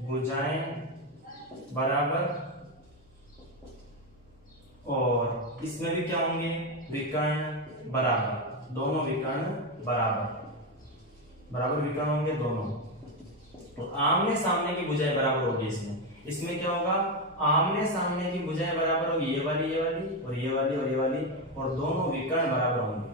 भुजाएं बराबर, और इसमें भी क्या होंगे, विकर्ण बराबर, दोनों विकर्ण बराबर, बराबर विकर्ण होंगे दोनों। तो आमने सामने की भुजाएं बराबर होगी। इसमें क्या होगा, आमने सामने की भुजाएं बराबर होगी, ये वाली और ये वाली और ये वाली, और दोनों विकर्ण बराबर होंगे।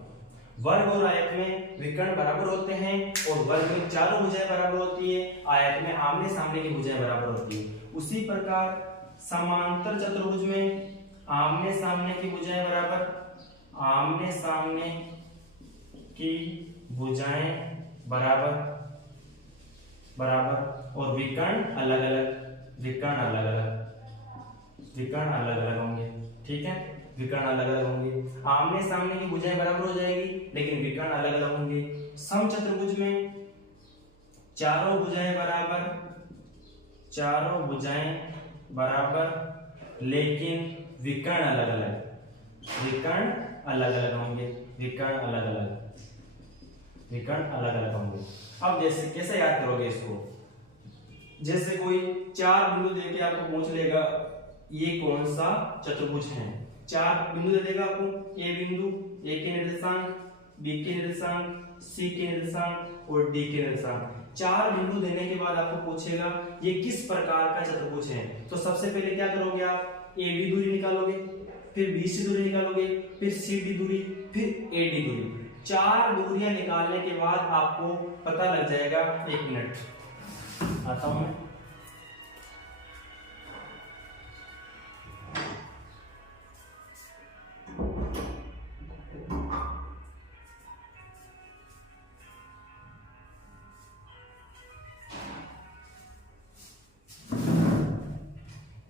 वर्ग और आयत में विकर्ण बराबर होते हैं और वर्ग में चारों भुजाएं बराबर होती है, आयत में आमने सामने की भुजाएं बराबर होती है। उसी प्रकार समांतर चतुर्भुज में आमने सामने की भुजाएं बराबर, आमने सामने की भुजाएं बराबर बराबर, और विकर्ण अलग अलग, विकर्ण अलग अलग, विकर्ण अलग अलग होंगे। ठीक है, विकर्ण अलग अलग होंगे। आमने सामने की भुजाएं बराबर हो जाएगी लेकिन विकर्ण अलग अलग होंगे। समचतुर्भुज में चारों भुजाएं बराबर, चारों भुजाएं बराबर लेकिन विकर्ण अलग अलग, विकर्ण अलग अलग होंगे, विकर्ण अलग अलग, विकर्ण अलग अलग होंगे। अब जैसे कैसे याद करोगे इसको, जैसे कोई चार बिंदु देके आपको पूछ लेगा ये कौन सा चतुर्भुज है, चार बिंदु दे देगा आपको, ए बिंदु, ए के निर्देशांक, बी के निर्देशांक, सी के निर्देशांक और डी के निर्देशांक। चार बिंदु देने के बाद आपको पूछेगा ये किस प्रकार का चतुर्भुज है। तो सबसे पहले क्या करोगे आप, ए बी दूरी निकालोगे, फिर बी सी दूरी निकालोगे, फिर सी डी दूरी, फिर ए डी दूरी। चार दूरियां निकालने के बाद आपको पता लग जाएगा, एक मिनट आता हूं मैं।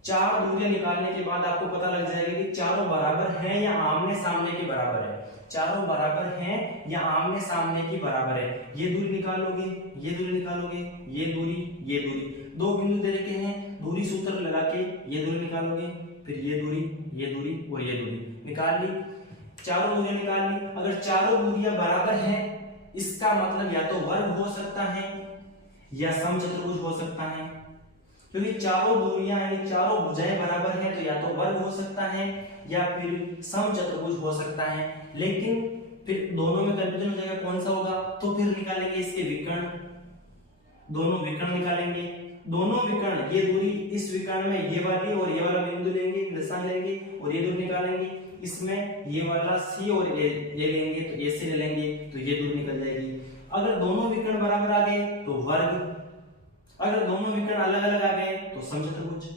चार दूरियां निकालने के बाद आपको पता लग जाएगा कि चारों बराबर हैं या आमने सामने के बराबर है, चारों बराबर हैं या आमने सामने की बराबर है। ये दूरी निकालोगे, ये दूरी निकालोगे, ये दूरी, ये दूरी, दो बिंदु दे रखे हैं, दूरी सूत्र लगा के ये दूरी निकालोगे, फिर ये दूरी, ये दूरी और ये दूरी निकाल ली, चारों दूरियां निकाल ली। अगर चारों दूरियां बराबर हैं इसका मतलब या तो वर्ग हो सकता है या समचतुर्भुज हो सकता है, क्योंकि चारों दूरियां यानी चारों भुजाएं बराबर हैं तो या तो वर्ग हो सकता है या फिर समचतुर्भुज हो सकता है। लेकिन फिर दोनों में कंफ्यूजन हो जाएगा कौन सा होगा, तो फिर निकालेंगे इसके विकर्ण, दोनों विकर्ण निकालेंगे, दोनों विकर्ण, ये दूरी इस विकर्ण में ये वाली और ये वाला बिंदु लेंगे, निर्देशांक लेंगे और ये दूरी निकालेंगे, इसमें ये वाला सी और ए लेंगे तो ए से ले लेंगे तो ये दूरी निकल जाएगी। अगर दोनों विकर्ण बराबर आ गए तो वर्ग, अगर दोनों विकर्ण अलग अलग आ गए तो समचतुर्भुज।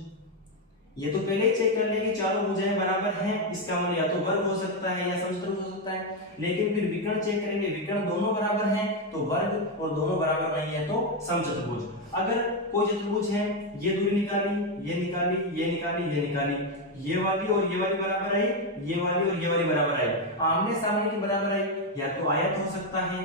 ये तो पहले ही चेक कर ले कि चारों भुजाएं बराबर हैं, इसका मतलब या तो वर्ग हो सकता है या समचतुर्भुज हो सकता है। लेकिन फिर विकर्ण चेक करेंगे, विकर्ण दोनों बराबर हैं तो वर्ग और दोनों बराबर नहीं है तो समचतुर्भुज। अगर कोई चतुर्भुज है, ये दूरी निकाली, ये निकाली, ये निकाली, ये निकाली, ये वाली और ये वाली बराबर आई, ये वाली और ये वाली बराबर आई, आमने सामने की बराबर आई, या तो आयत हो सकता है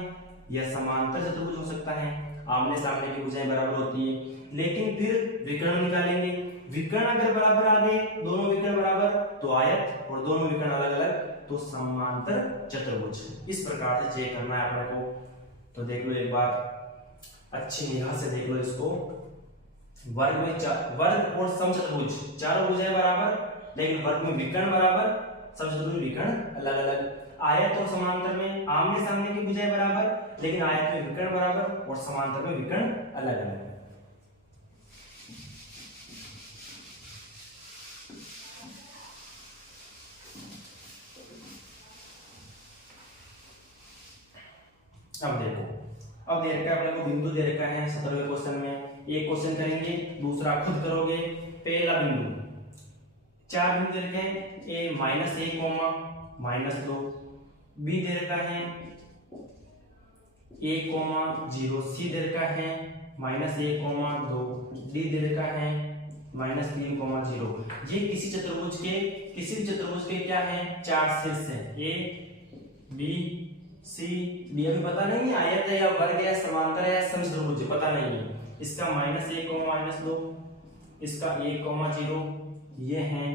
या समांतर चतुर्भुज हो सकता है, आमने सामने की भुजाएं बराबर होती है। लेकिन फिर विकर्ण निकालेंगे, विकर्ण अगर बराबर आ गए, दोनों विकर्ण बराबर तो आयत और दोनों विकर्ण अलग अलग तो समांतर चतुर्भुज। इस प्रकार से चेक करना है अपने को। तो देख लो एक बार अच्छी निगाह से देख लो इसको। वर्ग में वर्ग और समचतुर्भुज चारों भुजाएं बराबर लेकिन वर्ग में विकर्ण बराबर, समचतुर्भुज विकर्ण अलग अलग। आयत और समांतर में आमने सामने की भुजाएं बराबर लेकिन आयत में विकर्ण बराबर और समांतर में विकर्ण अलग अलग। अब देखो, अब दे रखा है अपने को बिंदु दे रखा है 17वें क्वेश्चन में। एक क्वेश्चन करेंगे, दूसरा खुद करोगे। पहला बिंदु, चार बिंदु दे रखे हैं, ए -1 -2, बी दे रखा है 1, 0, सी दे रखा है -1, 2, डी दे रखा है -3, 0। ये किसी चतुर्भुज के क्या है, चार शीर्ष है, ए बी सी डी। अभी पता नहीं है आयत है या वर्ग है, समांतर है या समचतुर्भुज, पता नहीं है। इसका -1, -2, इसका 1, 0, ये हैं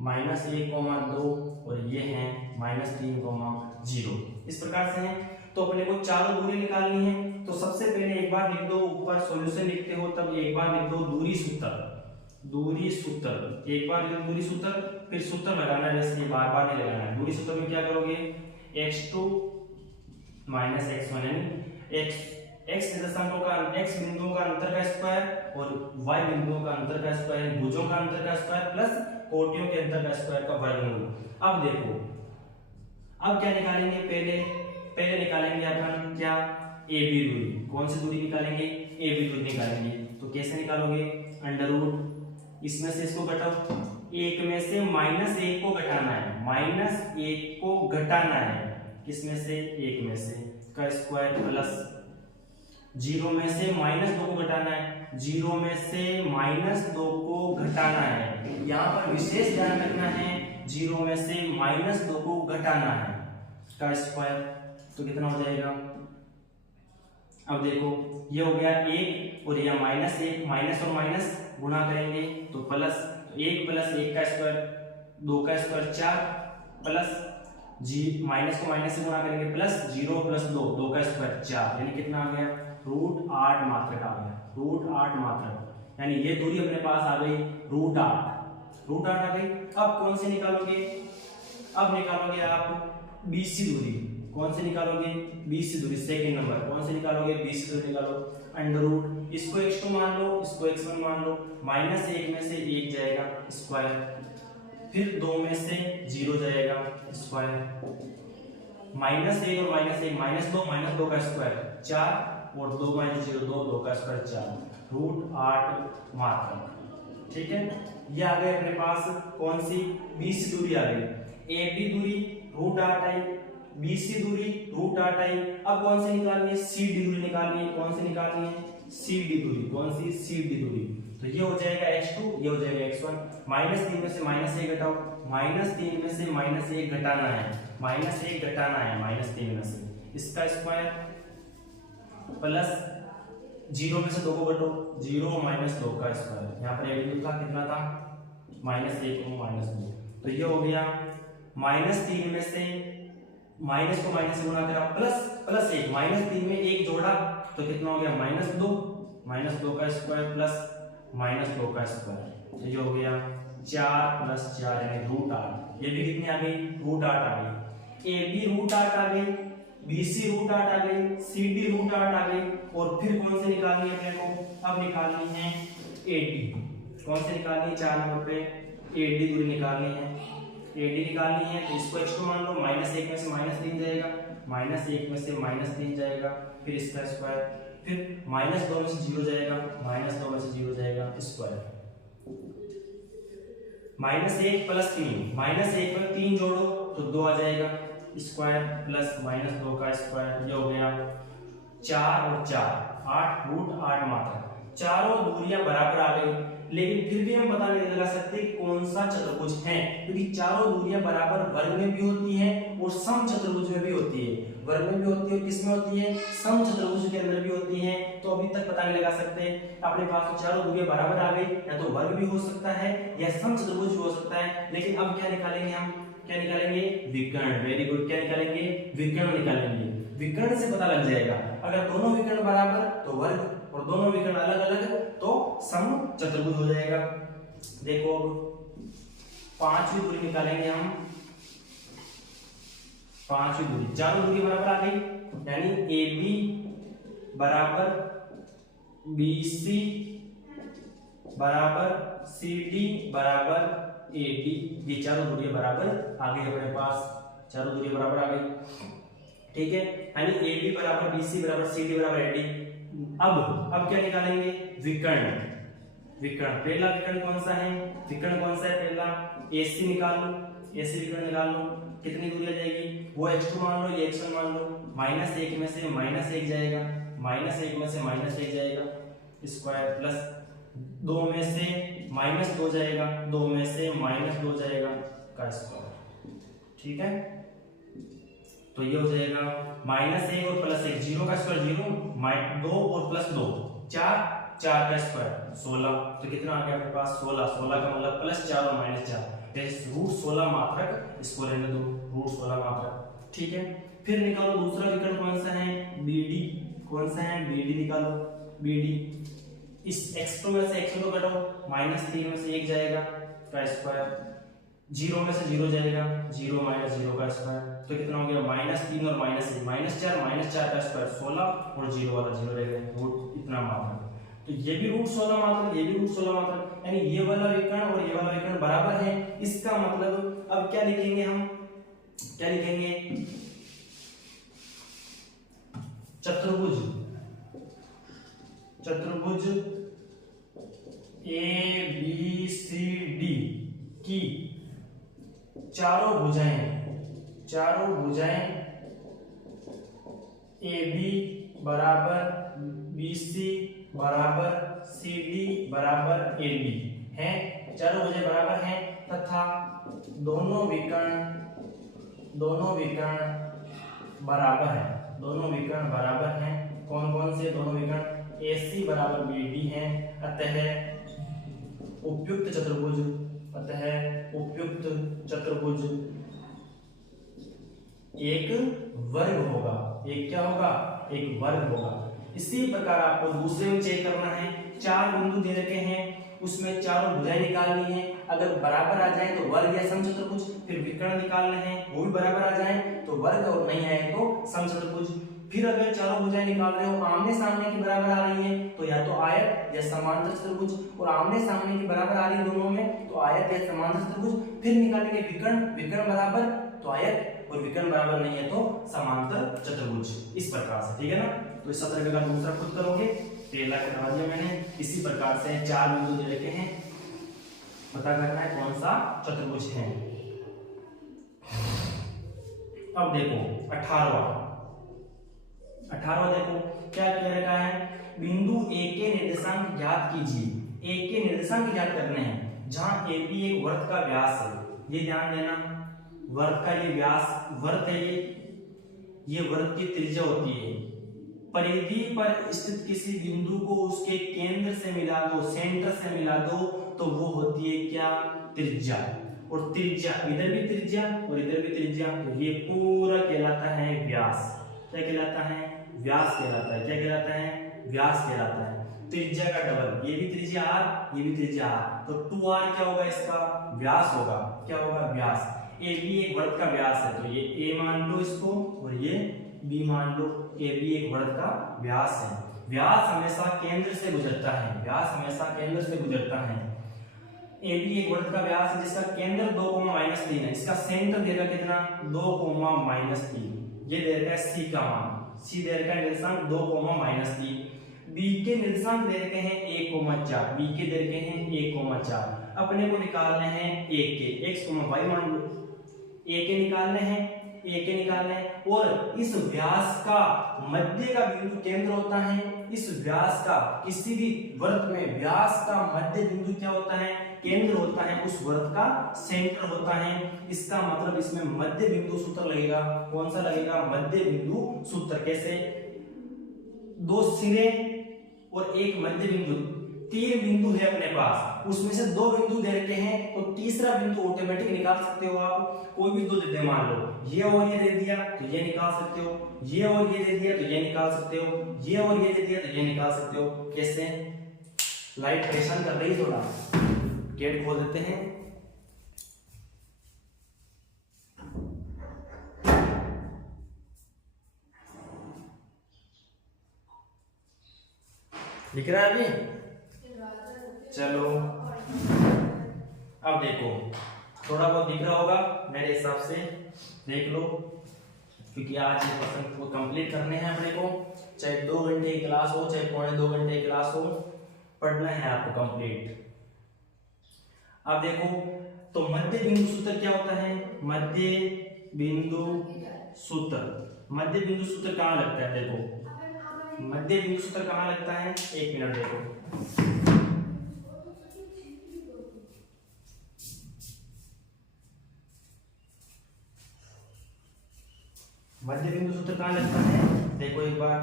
-1,2 और ये हैं -3,0। इस प्रकार से है। तो अपने को चारों दूरी निकालनी है। तो सबसे पहले एक बार लिख दो, ऊपर सॉल्यूशन लिखते हो तब एक बार लिख दो दूरी सूत्र, एक बार लिख दो दूरी सूत्र, फिर सूत्र लगाना है, जैसे बार बार नहीं लगाना है। दूरी सूत्र में क्या करोगे, x2 - x1 यानी x निर्देशांकों का x बिंदुओं का अंतर का स्क्वायर और y बिंदुओं का अंतर का स्क्वायर, भुजों का अंतर का स्क्वायर प्लस कोटियों के अंतर का स्क्वायर का वर्गमूल। अब देखो, अब क्या निकालेंगे, पहले निकालेंगे अपन क्या, AB दूरी। कौन सी दूरी निकालेंगे, AB दूरी निकालेंगे। तो कैसे निकालोगे, अंडर रूट इसमें से इसको घटाओ, एक में से -1 को घटाना है, -1 को घटाना है, किसमें से, एक में से का स्क्वायर प्लस 0 में से -2 को घटाना है, 0 में से -2 को घटाना है। यहाँ पर विशेष ध्यान रखना है, 0 में से -2 को घटाना है का स्क्वायर, तो कितना हो जाएगा। अब देखो ये हो गया 1 और यह -1, माइनस और माइनस गुणा करेंगे तो प्लस 1 + 1 का स्क्वायर, 2 का स्क्वायर 4 प्लस माइनस को माइनस से गुणा करेंगे प्लस 0 + 2, 2 का स्क्वायर 4, यानी कितना आ गया, √8 मात्रक आ गया, √8 मात्रक। यानी ये दूरी अपने पास आ गई √8 आ गई। अब कौन से निकालोगे, अब निकालोगे आप BC दूरी। कौन से निकालोगे, BC दूरी, सेकंड नंबर। कौन से निकालोगे, BC दूरी निकालो, अंडर रूट, इसको x2 मान लो, इसको x1 मान लो, -1 में से 1 जाएगा स्क्वायर, फिर 2 में से 0 जाएगा स्क्वायर, -1 और -1 -2 का स्क्वायर 4 और 2 - 0 2 का स्क्वायर 4, √8 मात्रक। ठीक है, ये आ गए अपने पास कौन सी, BC दूरी आ गई। AB दूरी √8 आई, BC दूरी √8 आई। अब कौन सी निकालनी है, CD दूरी निकालनी है। कौन सी निकालनी है, CD दूरी। कौन सी, CD दूरी। तो ये हो जाएगा x2, ये हो जाएगा x1। -3 में से -1 घटाओ, -3 में से -1 घटाना है, -1 घटाना है -3 में से, इसका स्क्वायर प्लस 0 में से 2 को घटाओ, 0 - 2 का स्क्वायर। यहाँ पर वैल्यू था कितना था, -1 और -2। तो ये हो गया -3 में से माइनस को माइनस से गुणा करा प्लस 1, -3 में 1 जोड़ा तो कितना हो गया, -2 का स्क्वायर प्लस -2 का स्क्वायर, तो ये हो गया 4 + 4 यानी √8। ये भी कितनी आ गई, √8 आ गई। AB √8 आ गई, BC √8 आ गई, CD √8 आ गई। और फिर कौन से निकालनी है अपने को, अब निकालनी है AD। कौन से निकालनी है, 4 नंबर पे AD दूरी निकालनी है। AD निकालनी है तो इसको x2 मान लो, -1 में से -3 जाएगा, -1 में से -3 जाएगा, फिर इसका स्क्वायर, फिर -2 में से 0 जाएगा, -2 में से 0 जाएगा स्क्वायर, -1 + 3, -1 में 3 जोड़ो तो 2 आ जाएगा स्क्वायर प्लस -2 का स्क्वायर। ये हो गया 4 और 4 8, √8 मात्रा। चारों दूरियां बराबर आ गई, लेकिन फिर भी हम पता नहीं लगा सकते कौन सा चतुर्भुज है, क्योंकि चारों दूरियां बराबर वर्ग में भी होती हैं और सम चतुर्भुज में भी होती है। वर्ग में भी होती है और किस में होती है, सम चतुर्भुज के अंदर भी होती हैं। तो अभी तक पता नहीं लगा सकते। अपने पास तो चारों दूरियां बराबर आ गई, या तो वर्ग भी हो सकता है या सम चतुर्भुज भी हो सकता है। लेकिन अब क्या निकालेंगे हम, क्या निकालेंगे, विकर्ण। वेरी गुड, क्या निकालेंगे, विकर्ण निकालेंगे। विकर्ण से पता लग जाएगा, अगर दोनों विकर्ण बराबर तो वर्ग, और दोनों विकर्ण अलग अलग तो सम चतुर्भुज हो जाएगा। देखो अब 5वीं दूरी निकालेंगे हम। 5वीं दूरी, चारों दूरी बराबर आ गई, यानी AB बराबर BC बराबर CD बराबर AD, ये चारों दूरी बराबर आ गई अपने पास, चारों दूरी बराबर आ गई। ठीक है, यानी AB बराबर BC बराबर CD बराबर AD। अब क्या निकालेंगे, विकर्ण। पहला विकर्ण कौन सा है, पहला AC निकाल लो, AC विकर्ण निकाल लो, कितनी दूरी आ जाएगी, वो x2 मान लो, ये x1 मान लो, -1 में से -1 जाएगा, -1 में से -1 जाएगा स्क्वायर, प्लस 2 में से -2 जाएगा, 2 में से -2 जाएगा का स्क्वायर। ठीक है, तो ये हो जाएगा -1 और +1, 0 का स्क्वायर 0, 2 और +2 4 का स्क्वायर 16, तो कितना आ गया अपने पास 16 का मतलब +4 और -4, रूट 16 मात्रक, इसको रहने दो रूट 16 मात्रक, ठीक है। फिर निकालो दूसरा विकर्ण कौन सा है, BD, कौन सा है, BD निकालो, BD। इस x2 में से x2 कटो, -3 में से 1 जाएगा का स्क्वायर, 0 में से 0 जाएगा, 0 - 0 का स्क्वायर, तो कितना हो गया, -3 और -1 -4 का स्क्वायर 16 और 0 वाला 0 रह गया, रूट इतना मात्रक। तो ये भी रूट 16 मात्रक, ये भी रूट 16 मात्रक, यानी ये वाला विकर्ण और ये वाला विकर्ण बराबर है। इसका मतलब अब क्या लिखेंगे हम, क्या लिखेंगे, चतुर्भुज, चतुर्भुज ABCD की चारों भुजाएं AB बराबर BC बराबर CD बराबर AB हैं, चारों भुजाएं बराबर हैं, तथा दोनों विकर्ण बराबर हैं, दोनों विकर्ण बराबर हैं। कौन कौन से दोनों विकर्ण, AC बराबर BD हैं, अतः उपयुक्त चतुर्भुज एक वर्ग होगा, एक क्या होगा, एक वर्ग होगा। इसी प्रकार आपको दूसरे में चेक करना है, 4 बिंदु दे रखे हैं, उसमें चारों भुजाएं निकालनी है, अगर बराबर आ जाए तो वर्ग या समचतुर्भुज, फिर विकर्ण निकालने हैं, वो भी बराबर आ जाए तो वर्ग, और नहीं आए तो समचतुर्भुज। फिर अगर चारों भुजाएं निकाल रहे हो आमने सामने की बराबर आ रही है तो या तो आयत या समांतर चतुर्भुज, और आमने सामने की बराबर आ रही है दोनों में तो आयत या समांतर चतुर्भुज। फिर निकालेंगे विकर्ण बराबर तो आयत, और विकर्ण बराबर नहीं है तो समांतर चतुर्भुज, इस प्रकार से, ठीक है ना। तो इस सत्र का दूसरा खुद करोगे, पहला करवा दिया मैंने। इसी प्रकार से 4 बिंदु दे रखे हैं, पता करना है कौन सा चतुर्भुज है। अब देखो 18वां देखो क्या कह रखा है, बिंदु A के निर्देशांक ज्ञात कीजिए। A के निर्देशांक ज्ञात करने हैं, जहां AB एक वर्त का व्यास है, ये ध्यान देना, वर्त का ये व्यास, वर्त है ये वर्त की त्रिज्या होती है। परिधि पर स्थित किसी बिंदु को उसके केंद्र से मिला दो, सेंटर से मिला दो, तो वो होती है क्या, त्रिज्या। और त्रिज्या, इधर भी त्रिज्या और इधर भी त्रिज्या, तो ये पूरा कहलाता है व्यास। क्या कहलाता है, व्यास कहलाता है। क्या कहलाता है, व्यास कहलाता है। त्रिज्या का डबल, ये भी त्रिज्या r, ये भी त्रिज्या r, तो 2r क्या होगा, इसका व्यास होगा। क्या होगा, व्यास। AB एक वर्त का व्यास है, तो ये A मान लो इसको, और ये B मान लो। AB एक वर्त का व्यास है। व्यास हमेशा केंद्र से गुजरता है, व्यास हमेशा केंद्र से गुजरता है। AB एक वर्त का व्यास है जिसका केंद्र 2,-3 है, इसका सेंटर देगा कितना, 2,-3, ये दे रखा है C का मान, C दे रखा है निर्देशांक 2,-3। B के निर्देशांक दे रखे हैं 1,4, B के दे रखे हैं 1,4। अपने को निकालने हैं A के, x, y मान लो, A के निकालने हैं, और इस व्यास का मध्य का बिंदु केंद्र होता है। इस व्यास का किसी भी वर्त में व्यास का मध्य बिंदु क्या होता है, केंद्र होता है, उस वर्त का सेंटर होता है। इसका मतलब इसमें मध्य बिंदु सूत्र लगेगा। कौन सा लगेगा, मध्य बिंदु सूत्र। कैसे, 2 सिरे और एक मध्य बिंदु, 3 बिंदु है अपने पास, उसमें से 2 बिंदु दे रखे हैं, तो तीसरा बिंदु ऑटोमेटिक निकाल सकते हो आप। कोई भी 2 दे दे, मान लो ये और ये दे दिया तो ये निकाल सकते हो, ये और ये दे दिया तो ये निकाल सकते हो, ये और ये दे दिया तो ये निकाल सकते हो। कैसे, लाइट परेशान कर रही है, थोड़ा गेट खोल देते हैं। दिख रहा है अभी, चलो अब देखो, थोड़ा बहुत दिख रहा होगा मेरे हिसाब से, देख लो, क्योंकि आज ये प्रश्न को कंप्लीट करने हैं अपने को। चाहे 2 घंटे की क्लास हो, चाहे 2.25 घंटे की क्लास हो, पढ़ना है आपको कंप्लीट। अब देखो, तो मध्य बिंदु सूत्र क्या होता है, मध्य बिंदु सूत्र, मध्य बिंदु सूत्र कहाँ लगता है, देखो मध्य बिंदु सूत्र कहाँ लगता है, 1 मिनट देखो। मध्य बिंदु सूत्र कहाँ लगता है, देखो एक बार,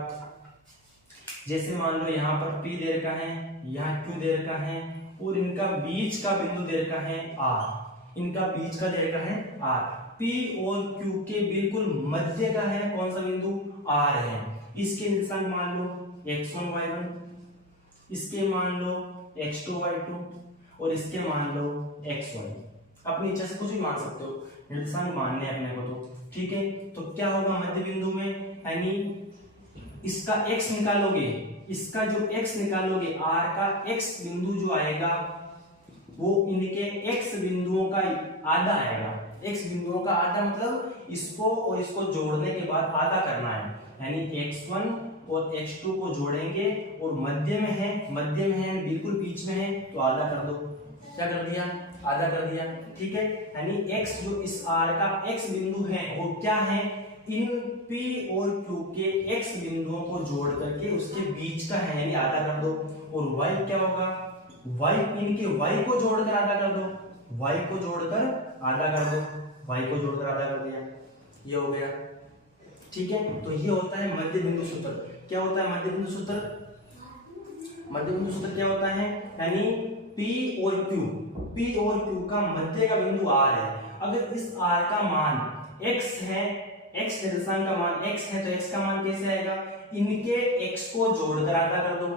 जैसे मान लो यहाँ पर P दे रखा है, यहाँ Q दे रखा है, और इनका बीच का बिंदु दे रखा है R। इनका बीच का दे रखा है R। P और Q के बिल्कुल मध्य का है कौन सा बिंदु R है। इसके निर्देशांक मान लो x1 y1, इसके मान लो x2 y2 और इसके मान लो xy। अपनी इच्छा से कुछ भी मान सकते हो, निर्देशांक मानने अपने को तो ठीक है। तो क्या होगा मध्य बिंदु में, यानी इसका x निकालोगे, इसका जो x निकालोगे R का x बिंदु जो आएगा वो इनके x बिंदुओं का आधा आएगा। x बिंदुओं का आधा मतलब इसको और इसको जोड़ने के बाद आधा करना है, यानी x1 और x2 को जोड़ेंगे और मध्य में है बिल्कुल बीच में है तो आधा कर दो। क्या कर दिया, आधा कर दिया, ठीक है। यानी x जो इस R का x बिंदु है वो क्या है, इन P और Q के x बिंदुओं को जोड़ करके उसके बीच का है, यानी आधा कर दो। और y क्या होगा, y इनके y को जोड़कर आधा कर दो, y को जोड़कर आधा कर दो, y को जोड़कर आधा कर दिया, ये हो गया, ठीक है। तो ये होता है मध्य बिंदु सूत्र। क्या होता है मध्य बिंदु सूत्र, मध्य बिंदु सूत्र क्या होता है, यानी P और Q का मध्य का बिंदु R है। अगर इस R का मान x है, x निर्देशांक का मान x है, तो x का मान कैसे आएगा, इनके x को जोड़कर आधा कर दो।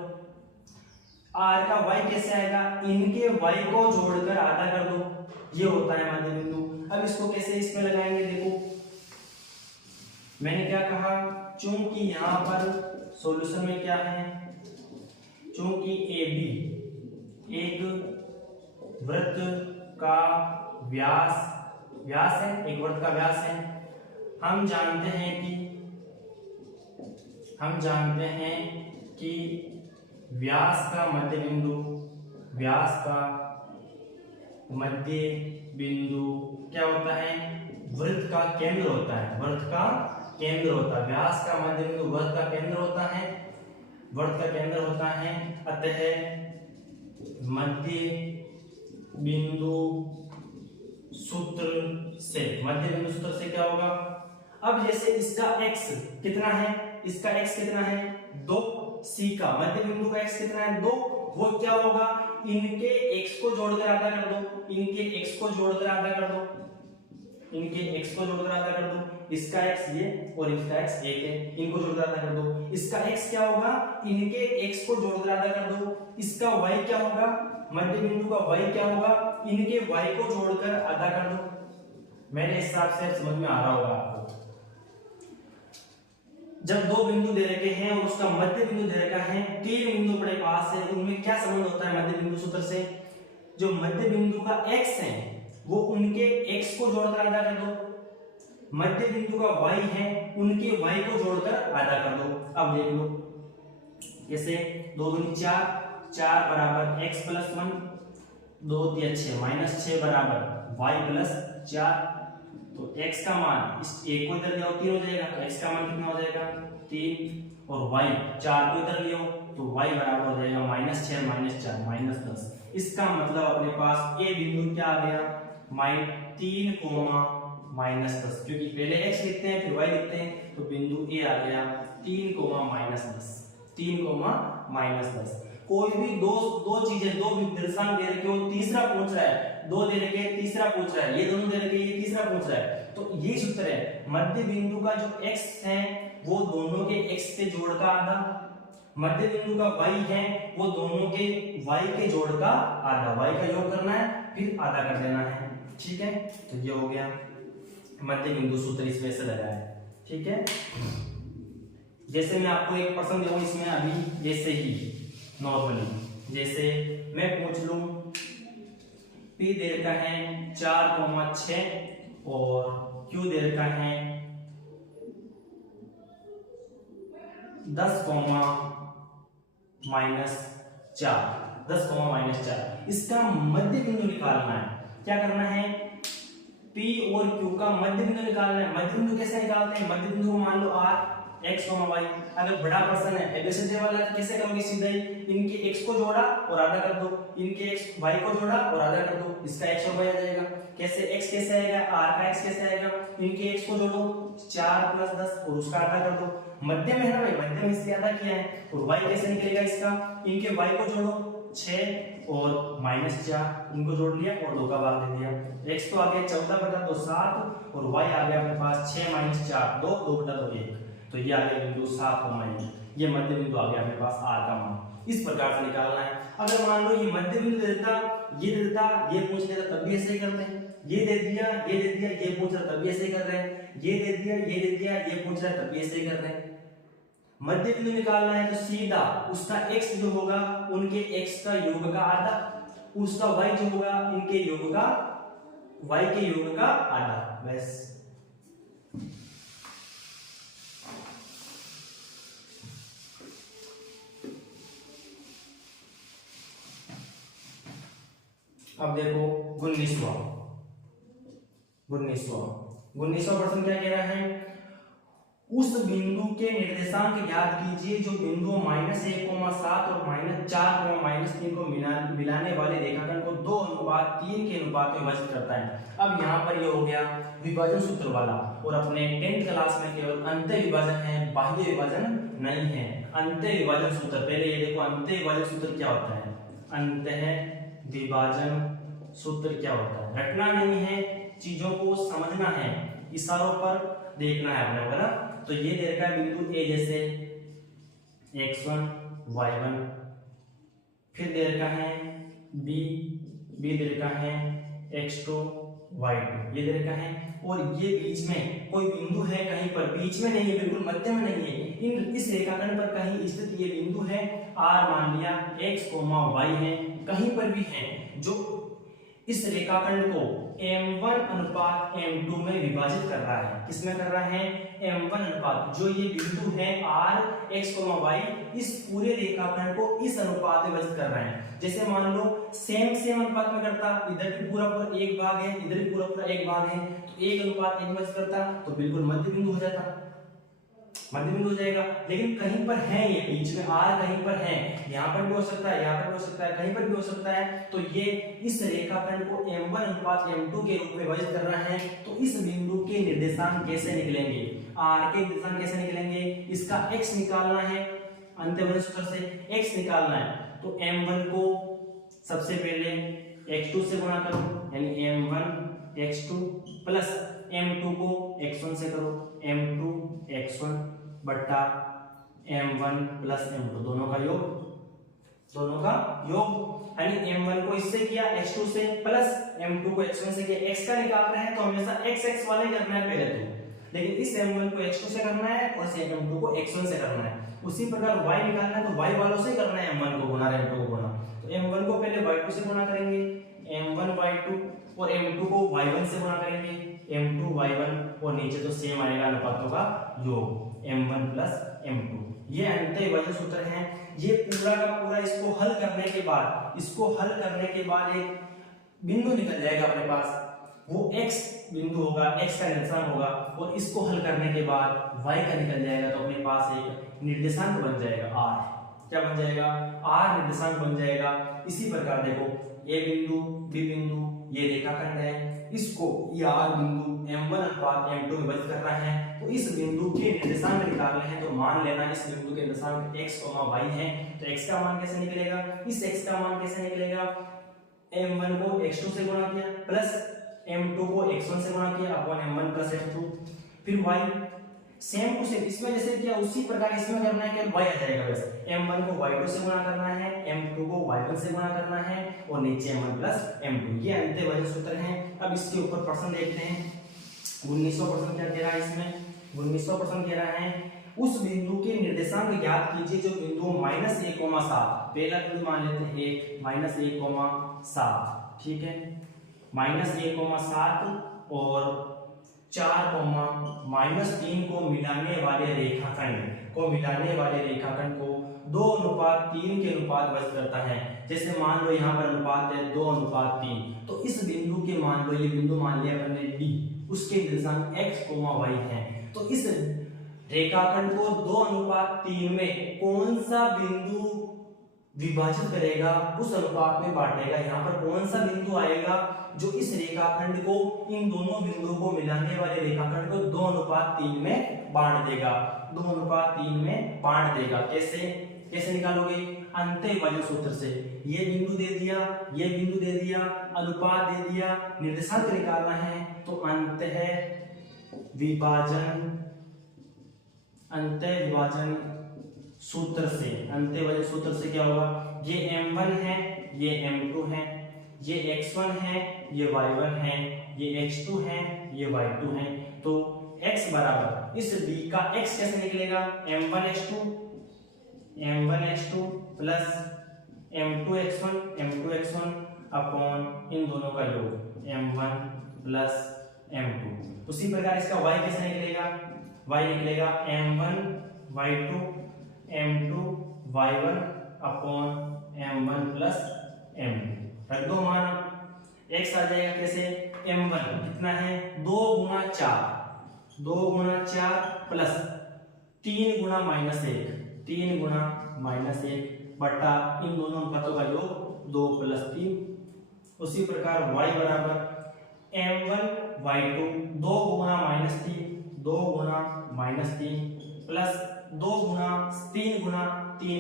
R का y कैसे आएगा, इनके y को जोड़कर आधा कर दो। ये होता है मध्य बिंदु। अब इसको कैसे इसमें लगाएंगे, देखो मैंने क्या कहा, चूंकि यहां पर सॉल्यूशन में क्या है, चूंकि AB एक वृत्त का व्यास है, एक वृत्त का व्यास है। हम जानते हैं कि व्यास का मध्य बिंदु क्या होता है, वृत्त का केंद्र होता है, व्यास का मध्य बिंदु वृत्त का केंद्र होता है, अतः मध्य बिंदु सूत्र से क्या होगा। अब जैसे इसका x कितना है, इसका x कितना है 2, C का मध्य बिंदु का x कितना है 2, वो क्या होगा, इनके x को जोड़कर आधा कर दो, इनके x को जोड़कर आधा कर दो, इसका x ये और इसका x 1 है, इनको जोड़कर आधा कर दो। इसका x क्या होगा, इनके x को जोड़कर आधा कर दो। इसका y क्या होगा, मध्य बिंदु का y क्या होगा, इनके y को जोड़कर आधा कर दो। मेरे हिसाब से समझ में आ रहा होगा आपको। जब दो बिंदु दे रखे हैं और उसका मध्य बिंदु दे रखा है, 3 बिंदु अपने पास है, उनमें क्या संबंध होता है मध्य बिंदु सूत्र से, जो मध्य बिंदु का x है वो उनके x को जोड़कर आधा कर दो, मध्य बिंदु का y है उनके y को जोड़कर आधा कर दो। अब देख लो कैसे, 2 दूनी 4, 4 बराबर x प्लस 1, 2 3 6 माइनस 6 बराबर y प्लस 4। तो x का मान इस एक को इधर ले आओ 3 हो जाएगा, तो x का मान कितना हो जाएगा 3, और y 4 को इधर ले आओ तो y बराबर हो जाएगा माइनस 6 माइनस 4 माइनस 10। इसका मतलब अपने पास a बिंदु क्या आ गया, 3 माइनस 10, क्योंकि पहले x लिखते हैं फिर y लिखते हैं, तो बिंदु a आ गया 3 माइनस 10। कोई भी दो चीजें, दो निर्देशांक दे रखे हो, तीसरा पूछ रहा है, 2 दे रखे तीसरा पूछ रहा है, ये दोनों दे रखे ये तीसरा पूछ रहा है, तो ये सूत्र है। मध्य बिंदु का जो x है वो दोनों के x के जोड़ का आधा, मध्य बिंदु का y है वो दोनों के y के जोड़ का आधा, y का योग करना है फिर आधा कर देना है, ठीक है। तो ये हो गया मध्य बिंदु सूत्र, इस वजह से लगा है, ठीक है। जैसे मैं आपको एक प्रश्न दूं इसमें अभी, जैसे ही नॉर्मली, जैसे मैं पूछ लूं P दे रखा है 4,6 और Q दे रखा है 10,-4, इसका मध्य बिंदु निकालना है। क्या करना है, P और Q का मध्य बिंदु निकालना है। मध्य बिंदु कैसे निकालते हैं, मध्य बिंदु को मान लो R, x, y। अगर बड़ा प्रश्न है एबीसीडी वाला कैसे करोगे, सीधा ही इनके x को जोड़ा और आधा कर दो, इनके y को जोड़ा और आधा कर दो, इसका x और y आ जाएगा। कैसे x कैसे आएगा, r का x कैसे आएगा, इनके x को जोड़ो 4 + 10 और उसका आधा कर दो। मध्य में है ना भाई, मध्य में इसलिए आधा किया है। और y कैसे निकलेगा इसका, इनके y को जोड़ो 6 और -4 इनको जोड़ लिया और 2 का भाग दे दिया। x तो आ गया 14/2 7 और y आ गया अपने पास 6 - 4 2 2/2 1। तो ये आ गया बिंदु 7, ये मध्य बिंदु आ गया अपने पास r का मान। इस प्रकार से निकालना है। अगर मान लो ये मध्य बिंदु देता, ये देता, ये पूछ लेता तब भी ऐसे ही करते हैं। ये दे दिया, ये दे दिया, ये पूछ रहा तब भी ऐसे ही कर रहे हैं। ये दे दिया, ये दे दिया, ये पूछ रहा तब भी ऐसे ही कर रहे हैं। मध्य बिंदु निकालना है तो सीधा उसका x जो होगा उनके x का योग का आधा, उसका y जो होगा इनके योग का y के योग का आधा, बस। अब देखो 19वां प्रश्न क्या कह रहा है, उस बिंदु के निर्देशांक ज्ञात कीजिए जो बिंदु -1,7 और -4,-3 को मिलाने वाले रेखाखंड को 2:3 के अनुपात में विभाजित करता है। अब यहाँ पर ये हो गया विभाजन सूत्र वाला, और अपने 10th क्लास में केवल अंत्य विभाजन है, बाह्य विभाजन नहीं है। अंत्य विभाजन सूत्र, पहले ये देखो अंत्य विभाजन सूत्र क्या होता है। अंत्य विभाजन सूत्र क्या होता है, रटना नहीं है, चीजों को समझना है, इशारों पर देखना है अपने ना। तो ये दे रखा है बिंदु ए जैसे x1 y1, फिर दे रखा है बी दे रखा है x2 y2, ये दे रखा है। और ये बीच में कोई बिंदु है कहीं पर, बीच में नहीं है, बिल्कुल मध्य में नहीं है, इस रेखाखंड पर कहीं स्थित ये बिंदु है r, मान लिया x, y है, कहीं पर भी है, जो इस रेखाखंड को m1:m2 में विभाजित कर रहा है। किसमें कर रहा है, m1 अनुपात, जो ये बिंदु है r, x, y, इस पूरे रेखाखंड को इस अनुपात में विभाजित कर रहा है। जैसे मान लो सेम अनुपात में करता, इधर भी पूरा एक भाग है, इधर भी पूरा एक भाग है, तो 1:1 विभाजित करता तो बिल्कुल मध्य बिंदु हो जाता, मध्य बिंदु हो जाएगा। लेकिन कहीं पर है, ये बीच में r कहीं पर है, यहाँ पर भी हो सकता है, यहाँ पर भी हो सकता है, कहीं पर भी हो सकता है। तो ये इस रेखाखंड को m1:m2 के रूप में विभाजित कर रहा है। तो इस बिंदु के निर्देशांक कैसे निकलेंगे, r के निर्देशांक कैसे निकलेंगे, इसका x निकालना है, अंत्यविभाजन सूत्र से x निकालना है। तो m1 को सबसे पहले x2 से गुणा करो, यानी m1 x2 प्लस m2 को x1 से करो, m2 x1 बट्टा m1 प्लस m2, दोनों का योग, यानी m1 को इससे किया x2 से, प्लस m2 को x1 से किया। x का निकाल रहे हैं तो हमेशा x वाले करना है पहले तो, लेकिन इस m1 को x2 से करना है और इस m2 को x1 से करना है। उसी प्रकार y निकालना है तो y वालों से करना है, m1 को गुना m2 को गुना। तो m1 को पहले y2 से गुना करेंगे, m1 y2, और m2 को y1 से गुणा करेंगे, m2 y1, और नीचे तो सेम आएगा अनुपातों का योग m1 प्लस m2। ये अंत्य विभाजन सूत्र है। ये पूरा का पूरा इसको हल करने के बाद एक बिंदु निकल जाएगा अपने पास, वो x बिंदु होगा, x का निर्देशांक होगा, और इसको हल करने के बाद y का निकल जाएगा। तो अपने पास एक निर्देशांक बन जाएगा r, क्या बन जाएगा, r निर्देशांक बन जाएगा। इसी प्रकार देखो a बिंदु, b बिंदु, ये रेखाखंड है, इसको ये r बिंदु m1:m2 में विभाजित करना है। तो इस बिंदु के निर्देशांक निकालने हैं, तो मान लेना इस बिंदु के निर्देशांक x, y है। तो x का मान कैसे निकलेगा, इस x का मान कैसे निकलेगा, m1 को x2 से गुणा किया, प्लस m2 को x1 से गुणा किया, अपॉन m1 प्लस x2, फिर y सेम टू सेम, इसमें जैसे किया उसी प्रकार इसमें करना है, क्या y आ जाएगा बस। m1 को y2 से गुणा करना है, m2 को y1 से गुणा करना है, और नीचे m1 प्लस m2। ये अंत्य विभाजन सूत्र है। अब इसके ऊपर प्रश्न देखते हैं। 19वां प्रश्न क्या कह रहा है, इसमें 19वां प्रश्न कह रहा है, उस बिंदु के निर्देशांक ज्ञात कीजिए जो बिंदु -1,7, पहला बिंदु मान लेते हैं 1 -1,7, ठीक है, -1,7 और 4, -3 को मिलाने वाले रेखाखंड को 2:3 के अनुपात विभाजित करता है। जैसे मान लो यहाँ पर अनुपात है 2:3, तो इस बिंदु के मान लो, ये बिंदु मान लिया हमने D, उसके निर्देशांक x, y है। तो इस रेखाखंड को 2:3 में कौन सा बिंदु विभाजित करेगा, उस अनुपात में बांटेगा। यहाँ पर कौन सा बिंदु आएगा जो इस रेखाखंड को, इन दोनों बिंदुओं को मिलाने वाले रेखाखंड को 2:3 में बांट देगा, 2:3 में बांट देगा। कैसे कैसे निकालोगे? अंत्य विभाजन सूत्र से। ये बिंदु दे दिया, ये बिंदु दे दिया, अनुपात दे दिया, निर्देशांक निकालना है तो अंत्य विभाजन सूत्र से। अंत्य विभाजन सूत्र से क्या होगा? ये m1 है, ये m2 है, ये x1 है, ये y1 है, ये x2 है, ये y2 है। तो x बराबर इस b का x कैसे निकलेगा? m1x2 प्लस m2x1 अपॉन इन दोनों का योग m1 प्लस m2। उसी प्रकार इसका y कैसे निकलेगा? y निकलेगा m1 y2 m2 y1 upon m1 plus m2। रख दो मान, x आ जाएगा कैसे? m1 कितना है? 2 गुणा 4 प्लस 3 गुणा -1 बटा इन दोनों अनुपातों का योग 2 प्लस 3। उसी प्रकार y बराबर m1 y2 2 गुणा -3 प्लस 2 गुणा 3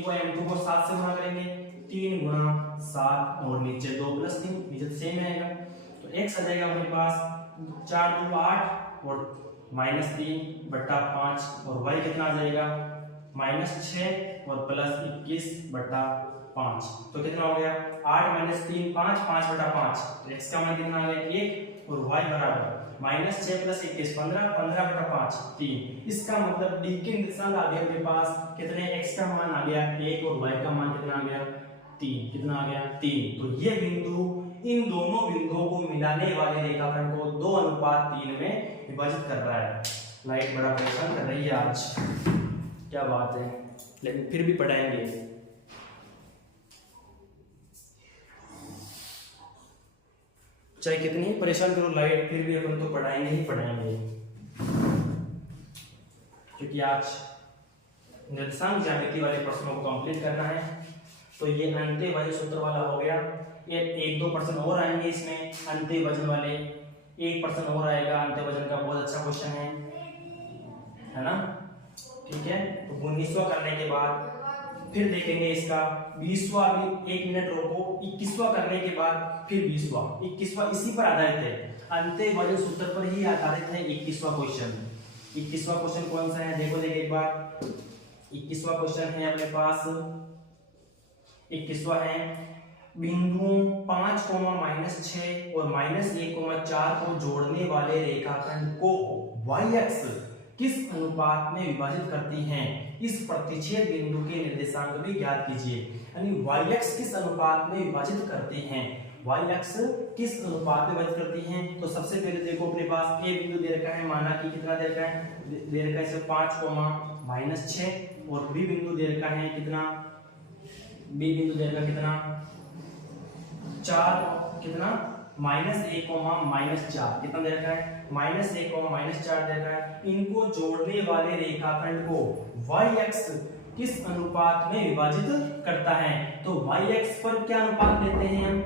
को m2 को 7 से गुणा करेंगे, 3 गुणा 7 और नीचे 2 प्लस 3, नीचे तो सेम आएगा। तो x आ जाएगा अपने पास 4 2 8 और -3 बटा 5 और y कितना आ जाएगा? -6 और प्लस 21 बटा 5। तो कितना हो गया? 8 - 3 5 बटा 5। तो x का मान कितना आ गया? 1 और y बराबर -6 प्लस 21 15 बटा 5 3। इसका मतलब d के निर्देशांक आ गया अपने पास कितने? x का मान आ गया 1 और y का मान कितना आ गया? 3। कितना आ गया? 3। तो ये बिंदु इन दोनों बिंदुओं को मिलाने वाले रेखाखंड को 2:3 में विभाजित कर रहा है। लाइट बड़ा परेशान कर रही है आज, क्या बात है, लेकिन फिर भी पढ़ाएंगे। चाहे कितनी परेशान करो लाइट, फिर भी अपन तो पढ़ाएंगे ही पढ़ाएंगे, क्योंकि आज निर्देशांक ज्यामिति वाले प्रश्नों को कंप्लीट करना है। तो ये अंत्य विभाजन सूत्र वाला हो गया। ये 1-2% और आएंगे इसमें अंत्य विभाजन वाले, 1% और आएगा अंत्य विभाजन का, बहुत अच्छा क्वेश्चन है ना? ठीक है, तो 19वां करने के बाद फिर देखेंगे इसका 20वां, भी 1 मिनट रोको, 21वां करने के बाद फिर 20वां, 21वां इसी पर आधारित है, अंत्य विभाजन सूत्र पर ही आधारित है 21वां क्वेश्चन। 21वां क्वेश्चन कौन सा है? देखो एक बार, 21वां क्वेश्चन है अपने पास, 21वां है बिंदुओं 5, -6 और -1, 4 को जोड़ने वाले रेखाखंड को y अक्ष किस अनुपात में विभाजित करती हैं? इस प्रतिच्छेद बिंदु के निर्देशांक भी ज्ञात कीजिए। यानी y अक्ष किस अनुपात में विभाजित करते हैं? y अक्ष किस अनुपात में विभाजित करती हैं? तो सबसे पहले देखो अपने पास a बिंदु दे रखा है, माना कि कितना दे रखा है? दे रखा है 5, -6 और b बिंदु दे रखा है कितना? b बिंदु दे रखा कितना? 4 कितना? -1, -4 कितना दे रखा है? -1, -4 दे रखा है। इनको जोड़ने वाले रेखाखंड को y अक्ष किस अनुपात में विभाजित करता है? तो y अक्ष पर क्या अनुपात लेते हैं हम?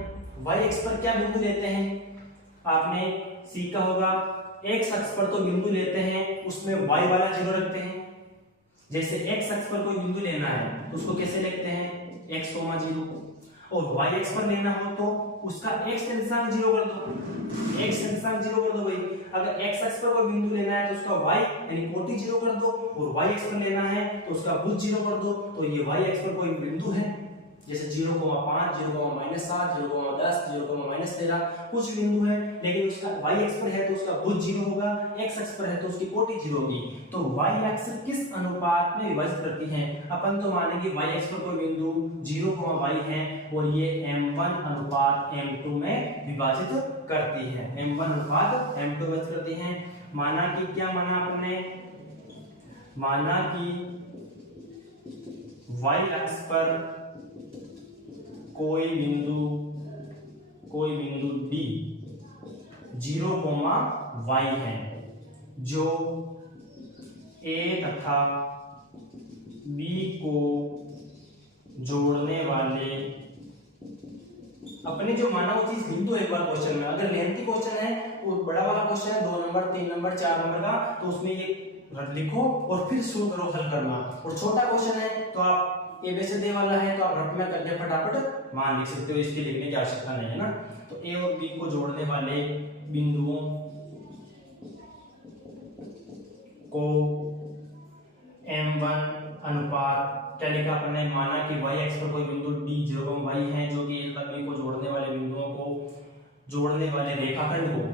y अक्ष पर क्या बिंदु लेते हैं? आपने सीखा होगा, x अक्ष पर तो बिंदु लेते हैं उसमें y वाला 0 रखते हैं। जैसे x अक्ष पर कोई बिंदु लेना है तो उसको कैसे लिखते हैं? x, 0। और y अक्ष पर लेना हो तो उसका x निर्देशांक 0 कर दो, x निर्देशांक 0 कर दो भाई। अगर x अक्ष पर कोई बिंदु लेना है तो उसका y यानी कोटि 0 कर दो, और y अक्ष पर लेना है तो उसका भुज 0 कर दो। तो ये y अक्ष पर कोई बिंदु है, जैसे 0,5, 0,-7, 0,10, 0,-13 कुछ बिंदु है, लेकिन उसका y अक्ष पर है तो उसका भुज 0 होगा, x अक्ष पर है तो उसकी कोटि 0 होगी। तो y अक्ष किस अनुपात में विभाजित करती है? अपन तो मानेंगे y अक्ष पर कोई बिंदु 0,y है और ये m1 अनुपात m2 में विभाजित करती है, m1 अनुपात m2 विभाजित करती है। माना कि क्या माना आपने? माना कि y अक्ष पर कोई बिंदु D 0,y है जो A तथा B को जोड़ने वाले, अपने जो माना वो चीज बिंदु एक बार क्वेश्चन में, अगर लेंथी क्वेश्चन है वो बड़ा वाला क्वेश्चन है 2 नंबर 3 नंबर 4 नंबर का, तो उसमें ये लिखो और फिर शुरू करो हल करना। और छोटा क्वेश्चन है तो आप ए बी सी डी वाला है तो आप रफ में करके फटाफट मान लिख सकते हो, इसके लिखने की आवश्यकता नहीं है ना। तो ए और बी को जोड़ने वाले बिंदुओं को m1 अनुपात क्या लिखा अपन ने, माना कि y एक्स पर कोई बिंदु d जेरोम y है जो कि a तक b को जोड़ने वाले बिंदुओं को जोड़ने वाले रेखाखंड को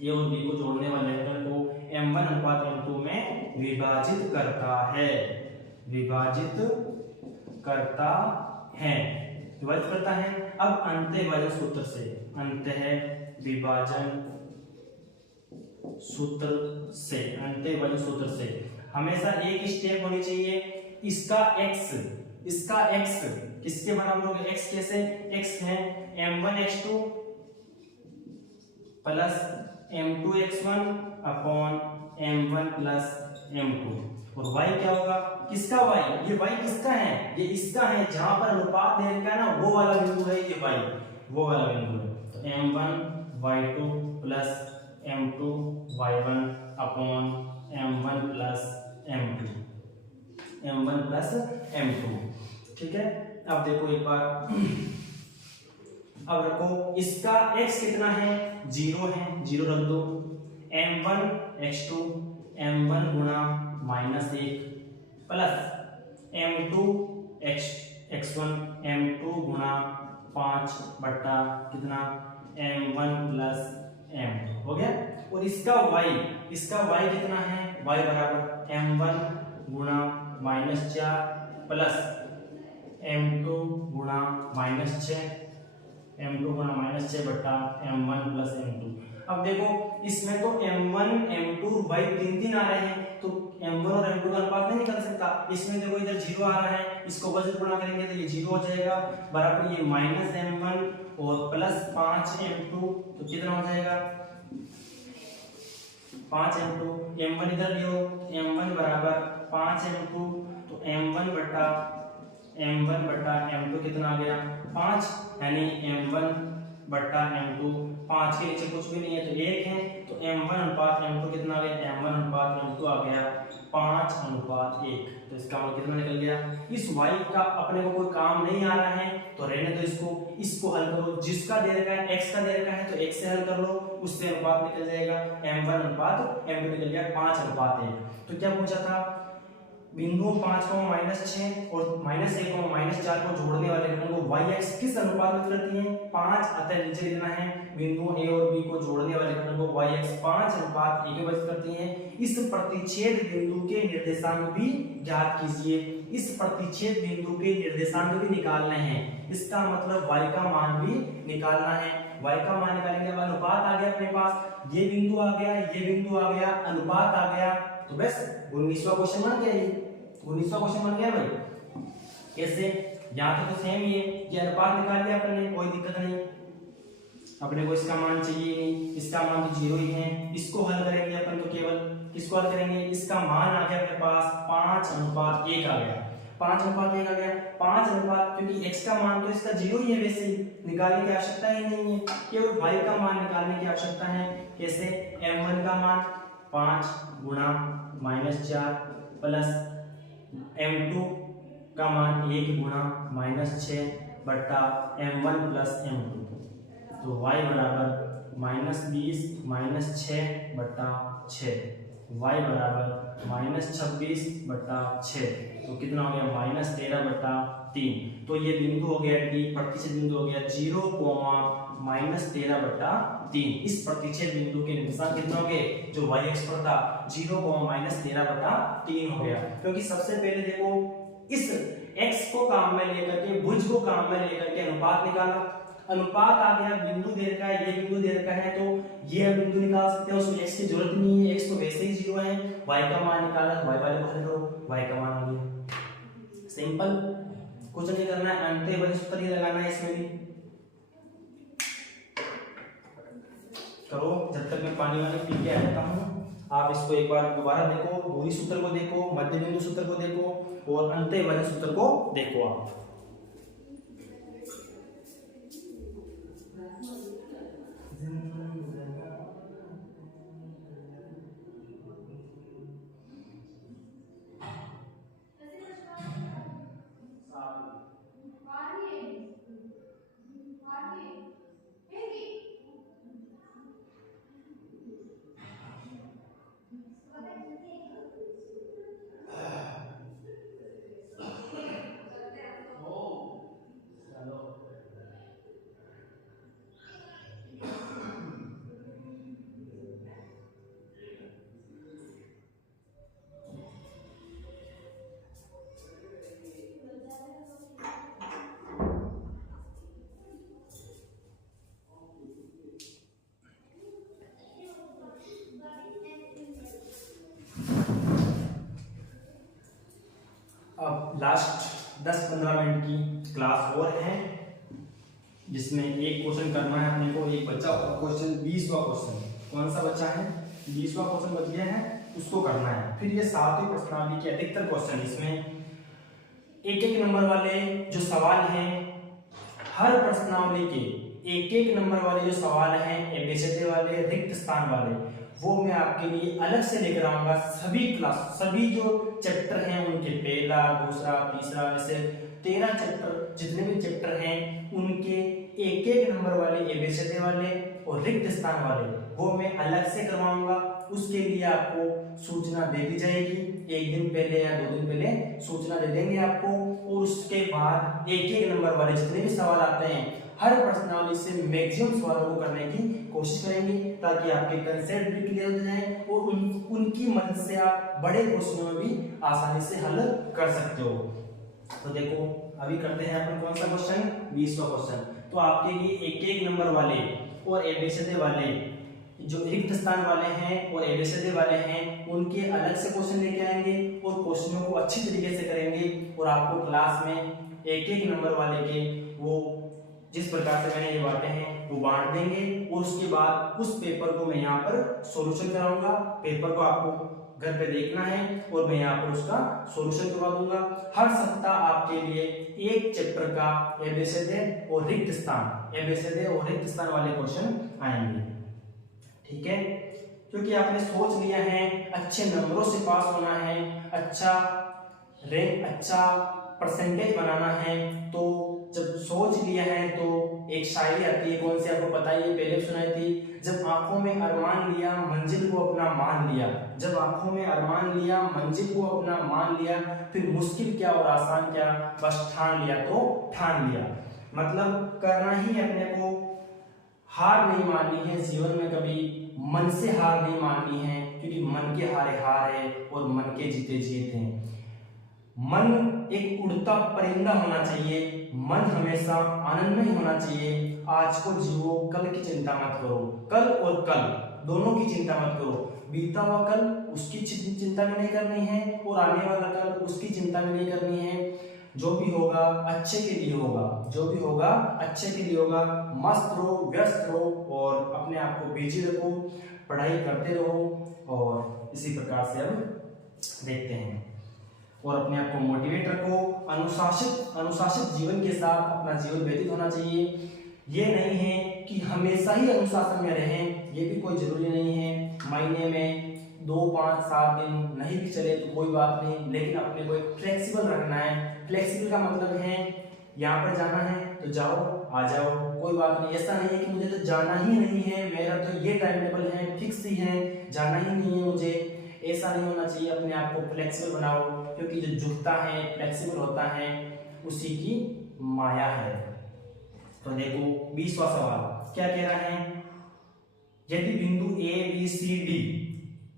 a और b को जोड़ने वाले रेखाखंड को m1 अनुपात m2 में विभाजित करता है, विभाजित करता है। अब अंतःविभाजन सूत्र से हमेशा एक स्टेप होनी चाहिए, इसका x किसके बराबर होगा, x कैसे, x है m1 x2 plus m2 x1 upon m1 plus m2, और y क्या होगा, किसका y, ये y किसका है, ये इसका है, जहां पर अनुपात दे रखा है ना वो वाला बिंदु है, ये y वो वाला बिंदु है। तो m1 y2 plus m2 y1 upon m1 plus m2, ठीक है। अब देखो एक बार, अब रखो इसका x कितना है, 0 है, 0 रख दो, m1 x2 m1 गुणा -1 प्लस m2 x1 m2 गुणा 5 बट्टा कितना m1 प्लस m2 हो गया। और इसका y कितना है, y बराबर m1 गुणा -4 प्लस m2 गुणा -6 बट्टा m1 प्लस m2। अब देखो इसमें तो m1 m2 y तीन आ रहे हैं, तो m1 और m2 का अनुपात नहीं निकल सकता। इसमें देखो इधर 0 आ रहा है, इसको वजन गुणा करेंगे तो ये 0 हो जाएगा, बराबर ये -m1 और प्लस 5m2, तो कितना हो जाएगा 5m2, m1 इधर लियो, m1 बराबर 5m2, तो m1 बट्टा m2 कितना आ गया 5, यानी m1 बट्टा m2, 5 के नीचे कुछ भी नहीं है तो 1 है, तो m1 अनुपात m2 कितना आ गया, m1 अनुपात m2 आ गया 5:1। तो इसका मतलब कितना निकल गया, इस y का अपने को कोई काम नहीं आ रहा है तो रहने दो, इसको हल करो, जिसका दे रखा है x का दे रखा है तो x से हल कर लो, उससे अनुपात निकल जाएगा, m1 अनुपात m2 निकल गया 5:1। तो क्या पूछा था, बिंदुओं 5, -6 और -1, -4 को जोड़ने वाले रेखाखंड को y x किस अनुपात में करती हैं, 5। अतः नीचे लिखना है बिंदुओं a और b को जोड़ने वाले रेखाखंड को y x 5:1 के वजह करती हैं। इस प्रतिच्छेद बिंदु के निर्देशांक भी ज्ञात कीजिए, इस प्रतिच्छेद बिंदु के निर्देशांक भी निकालने हैं, इसका मतलब y का मान भी निकालना है। y का मान निकालेंगे, अब अनुपात आ गया अपने पास, ये बिंदु आ गया, ये बिंदु आ गया, अनुपात आ गया, तो बस 19वां क्वेश्चन बन गया, ये 19वां क्वेश्चन बन गया भाई। कैसे, यहाँ तो सेम ही है, ये अनुपात निकाल लिया अपने, कोई दिक्कत नहीं, अपने को इसका मान चाहिए नहीं, इसका मान तो 0 ही है, इसको हल करेंगे अपन तो केवल किसको हल करेंगे, इसका मान आ गया अपने पास 5:1 आ गया, 5:1 आ गया, 5 क्योंकि x का मान तो इसका 0 ही है, वैसे ही निकालने की आवश्यकता ही नहीं है, केवल y का मान निकालने की आवश्यकता है। कैसे, m1 का मान 5 गुणा -4 प्लस m2 का मान 1 गुणा -6 बट्टा m1 प्लस m2, तो y बराबर -20 -6 बट्टा 6, y बराबर -26 बट्टा 6, तो कितना हो गया -13 बट्टा 3। तो ये बिंदु हो गया d, प्रतिच्छेद बिंदु हो गया 0, -13 बट्टा 3। इस प्रतिच्छेद बिंदु के निर्देशांक कितना हो गए, जो y अक्ष पर था 0, -13 बट्टा 3 हो गया, क्योंकि सबसे पहले देखो इस x को काम में लेकर के, भुज को काम में लेकर के अनुपात निकाला, अनुपात आ गया, बिंदु दे रखा है, ये बिंदु दे रखा है, तो ये बिंदु निकाल सकते हैं, उसमें x की जरूरत नहीं है, x तो वैसे ही 0 है, y का मान निकाला, y वाले को हल करो, y का मान आ गया, सिंपल, कुछ नहीं करना है, अंतःविभाजन सूत्र ही लगाना है, इसमें भी करो। जब तक मैं पानी वानी पी के आ जाता हूँ, आप इसको एक बार दोबारा देखो, दूरी सूत्र को देखो, मध्य बिंदु सूत्र को देखो और अंतःविभाजन सूत्र को देखो आप। लास्ट 10-15 मिनट की क्लास और है, जिसमें एक क्वेश्चन करना है अपने को, एक बच्चा क्वेश्चन 20वां क्वेश्चन कौन सा बच्चा है, 20वां क्वेश्चन बच गया है, उसको करना है। फिर ये 7वीं प्रश्नावली के अधिकतर क्वेश्चन, इसमें एक नंबर वाले जो सवाल हैं, हर प्रश्नावली के एक नंबर वाले जो सवाल हैं, एबीसीडी वाले, रिक्त स्थान वाले, वो मैं आपके लिए अलग से लेकर आऊंगा। सभी जो चैप्टर हैं उनके पहला, दूसरा, तीसरा, ऐसे 13 चैप्टर जितने भी चैप्टर हैं उनके एक नंबर वाले एबीसीडी वाले और रिक्त स्थान वाले वो मैं अलग से करवाऊंगा। उसके लिए आपको सूचना दे दी जाएगी, एक दिन पहले या 2 दिन पहले सूचना दे देंगे आपको। और उसके बाद एक नंबर वाले जितने भी सवाल आते हैं हर प्रश्नावली से मैक्सिमम सवालों को करने की कोशिश करेंगे, ताकि आपके कंसेप्ट भी क्लियर हो जाए और उनकी मदद से आप बड़े क्वेश्चनों में भी आसानी से हल कर सकते हो। तो देखो अभी करते हैं अपन कौन सा क्वेश्चन, 20वां क्वेश्चन। तो आपके लिए एक नंबर वाले और एबीसीडी वाले जो रिक्त स्थान वाले हैं और एबीसीडी वाले हैं उनके अलग से क्वेश्चन लेके आएंगे और क्वेश्चनों को अच्छी तरीके से करेंगे। और आपको क्लास में एक नंबर वाले के वो जिस प्रकार से मैंने ये बांटे हैं वो बांट देंगे। और उसके बाद उस पेपर को मैं यहाँ पर सॉल्यूशन कराऊंगा। पेपर को आपको घर पे देखना है और मैं यहाँ पर उसका सॉल्यूशन करवा दूंगा। हर सप्ताह आपके लिए एक चैप्टर का एबीसीडी और रिक्त स्थान वाले क्वेश्चन आएंगे, ठीक है। क्योंकि आपने सोच लिया है अच्छे नंबरों से पास होना है, अच्छा रैंक, अच्छा परसेंटेज बनाना है, तो जब सोच लिया है तो एक शायरी आती है, कौन सी आपको पता है, ये पहले सुनाई थी, जब आंखों में अरमान लिया मंजिल को अपना मान लिया, जब आंखों में अरमान लिया मंजिल को अपना मान लिया, फिर मुश्किल क्या और आसान क्या, बस ठान लिया तो ठान लिया। मतलब करना ही अपने को, हार नहीं माननी है जीवन में, कभी मन से हार नहीं माननी है, क्योंकि मन के हारे हार है और मन के जीते जीत हैं। मन एक उड़ता परिंदा होना चाहिए, मन हमेशा आनंदमय होना चाहिए। आज को जियो, कल की चिंता मत करो, कल और कल दोनों की चिंता मत करो। बीता हुआ कल उसकी चिंता भी नहीं करनी है और आने वाला कल उसकी चिंता भी नहीं करनी है। जो भी होगा अच्छे के लिए होगा, जो भी होगा अच्छे के लिए होगा। मस्त रहो, व्यस्त रहो और अपने आप को बिजी रखो, पढ़ाई करते रहो। और इसी प्रकार से अब देखते हैं और अपने आप को मोटिवेट रखो। अनुशासित जीवन के साथ अपना जीवन व्यतीत होना चाहिए। ये नहीं है कि हमेशा ही अनुशासन में रहें, ये भी कोई जरूरी नहीं है। महीने में 2, 5, 7 दिन नहीं भी चले तो कोई बात नहीं, लेकिन अपने को एक फ्लेक्सिबल रखना है। फ्लेक्सिबल का मतलब है यहाँ पर जाना है तो जाओ, आ जाओ, कोई बात नहीं। ऐसा नहीं है कि मुझे तो जाना ही नहीं है, मेरा तो ये टाइम टेबल है, फिक्स ही है, जाना ही नहीं है मुझे, ऐसा नहीं होना चाहिए। अपने आप को फ्लेक्सिबल बनाओ, क्योंकि जो झुकता है, फ्लेक्सिबल होता है, उसी की माया है। तो देखो 20वां सवाल क्या कह रहा है, यदि बिंदु ए बी सी डी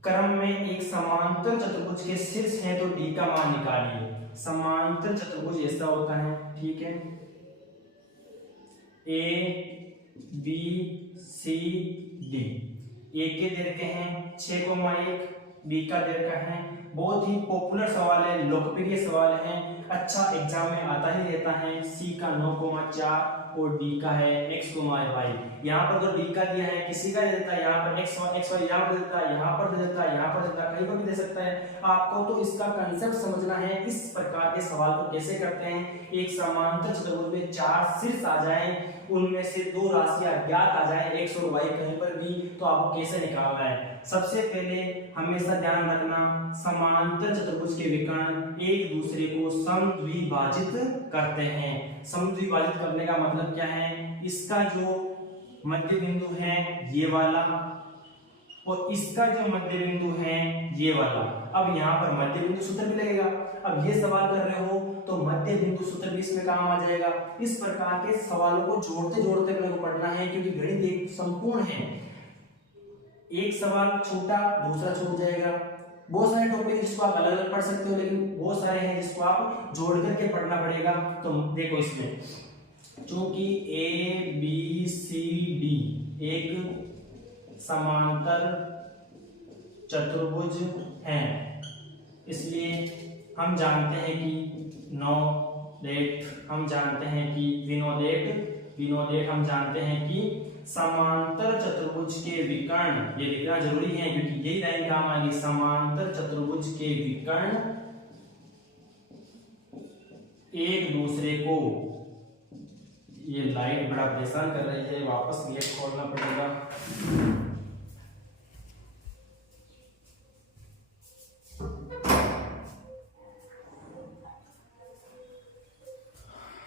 क्रम में एक समांतर चतुर्भुज के शीर्ष है तो डी का मान निकालिए। समांतर चतुर्भुज ऐसा होता है, ठीक है, ए बी सी डी, ए के दे रखे हैं 6,1, बी का दे रखा है। बहुत ही पॉपुलर सवाल है, लोकप्रिय सवाल है, अच्छा एग्जाम में आता ही रहता है। सी का 9,4 और डी का है x, y। यहाँ पर तो डी का दिया है, किसी का दे देता है, यहाँ पर x, y यहाँ पर देता है, यहाँ पर दे देता है, यहाँ पर देता है, कहीं पर भी दे सकता है। आपको तो इसका कंसेप्ट समझना है, इस प्रकार के सवाल को कैसे करते हैं। एक समांतर चतुर्भुज में 4 शीर्ष आ जाए, उनमें से 2 राशियां ज्ञात आ जाए x और y कहीं पर भी, तो आपको कैसे निकालना है। सबसे पहले हमेशा ध्यान रखना, समांतर चतुर्भुज के विकर्ण एक दूसरे को समद्विभाजित करते हैं। समद्विभाजित करने का मतलब क्या है, इसका जो मध्य बिंदु है ये वाला और इसका जो मध्य बिंदु है ये वाला। अब यहाँ पर मध्य बिंदु सूत्र भी लगेगा। अब ये सवाल कर रहे हो तो मध्य बिंदु सूत्र भी इसमें काम आ जाएगा। इस प्रकार के सवालों को जोड़ते जोड़ते अपने को पढ़ना है, क्योंकि गणित एक संपूर्ण है। एक सवाल छोटा, दूसरा छूट जाएगा। बहुत सारे टॉपिक जिसको आप अलग अलग पढ़ सकते हो, लेकिन बहुत सारे हैं जिसको आप जोड़ करके पढ़ना पड़ेगा। तो देखो इसमें चूंकि ए बी सी डी एक समांतर चतुर्भुज हैं, इसलिए हम जानते हैं कि नोलेट, हम जानते हैं कि विनोलेट, हम जानते हैं कि समांतर चतुर्भुज के विकर्ण, ये लिखना जरूरी है क्योंकि यही लाइन काम आएगी। समांतर चतुर्भुज के विकर्ण एक दूसरे को, ये लाइट बड़ा परेशान कर रही है, वापस गेट खोलना पड़ेगा।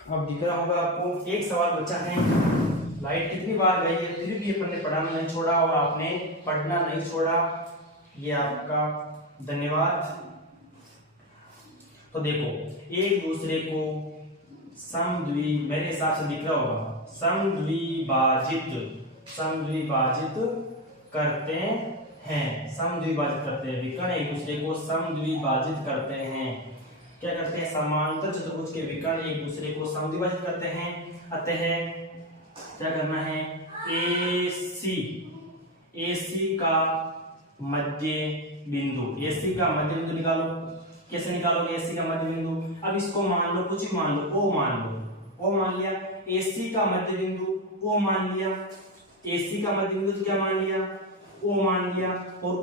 अब दिख रहा होगा आपको। एक सवाल बचा है, लाइट कितनी बार गई है फिर भी अपन ने पढ़ाना नहीं छोड़ा और आपने पढ़ना नहीं छोड़ा, ये आपका धन्यवाद। तो देखो, एक दूसरे को मेरे हिसाब से दिख रहा होगा, समद्विभाजित करते हैं, विकर्ण एक दूसरे को समद्विभाजित करते हैं। क्या करते हैं? समांतर चतुर्भुज के विकर्ण एक दूसरे को समद्विभाजित करते हैं। अतः क्या करना है? AC का मध्य बिंदु निकालो। कैसे निकालोगे AC का मध्य बिंदु? अब इसको मान लो, कुछ भी मान लो, O मान लिया। AC का मध्य बिंदु O मान लिया। AC का मध्य बिंदु क्या मान लिया? O मान लिया। और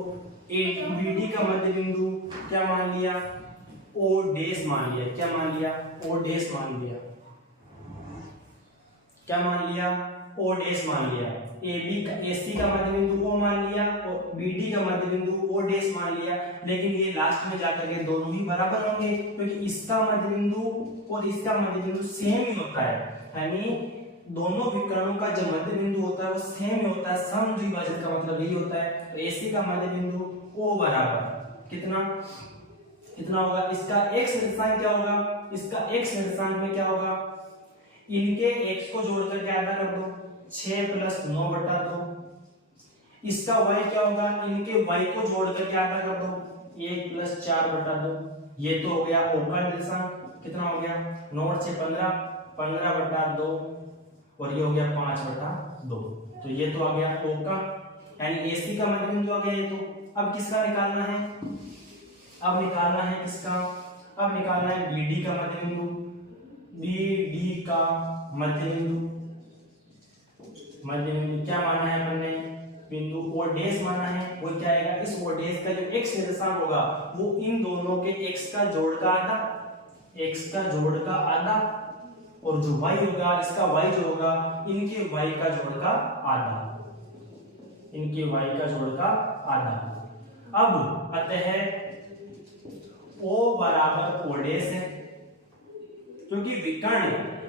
BD का मध्य बिंदु क्या मान लिया? O डैश मान लिया। क्या मान लिया? O डैश मान लिया। क्या मान लिया? O डैश मान लिया। AC का मध्य बिंदु O मान लिया और BD का मध्य बिंदु O डैश मान लिया। लेकिन ये लास्ट में जाकर के दोनों ही बराबर होंगे क्योंकि इसका मध्य बिंदु और इसका मध्य बिंदु सेम ही होता है, यानी दोनों विकर्णों का जो मध्य बिंदु होता है वो सेम ही होता है। समद्विभाजित का मतलब यही होता है। तो AC का मध्य बिंदु O बराबर कितना होगा? इसका x निर्देशांक क्या होगा? इसका x निर्देशांक में क्या होगा? इनके x को जोड़ करके आधा कर दो, 6 + 9 बटा 2। इसका y क्या होगा? इनके y को जोड़ करके आधा कर दो, 1 + 4 बटा 2। ये तो हो गया O का निर्देशांक। कितना हो गया? 9 × 6 15 बटा 2 और ये हो गया 5 बटा 2। तो ये तो आ गया O का, यानी AC का मध्य बिंदु आ गया ये तो। अब किसका निकालना है? अब निकालना है किसका? अब निकालना है BD का मध्य बिंदु। BD का मध्य बिंदु क्या माना है अपन ने? बिंदु O डैश माना है। वो क्या आएगा? इस O डैश का जो x निर्देशांक होगा वो इन दोनों के x का जोड़ का आधा, और जो y होगा, इसका y जो होगा इनके y का जोड़ का आधा। अब अतः O बराबर O डैश है, क्योंकि विकर्ण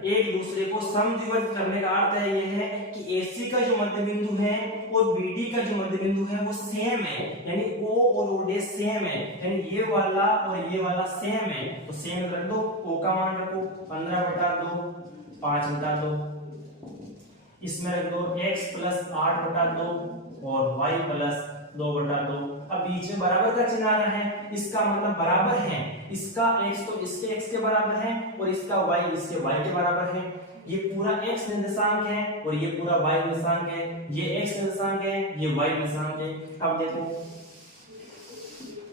एक दूसरे को समद्विभाजित करने का अर्थ है यह है कि AC का जो मध्य बिंदु है और BD का जो मध्य बिंदु है वो सेम है, यानी O और O डैश सेम है, यानी ये वाला और ये वाला सेम है। तो सेम रख दो, O का मान रखो 15 बटा 2, 5 बटा 2। इसमें रख दो x + 8 बटा 2 और y + 2 बटा 2। अब बीच में बराबर का चिन्ह आ रहा है, इसका मतलब बराबर है। इसका x तो इसके x के बराबर है और इसका y इसके y के बराबर है। ये पूरा x निर्देशांक है और ये पूरा y निर्देशांक है। ये x निर्देशांक है, ये y निर्देशांक है। अब देखो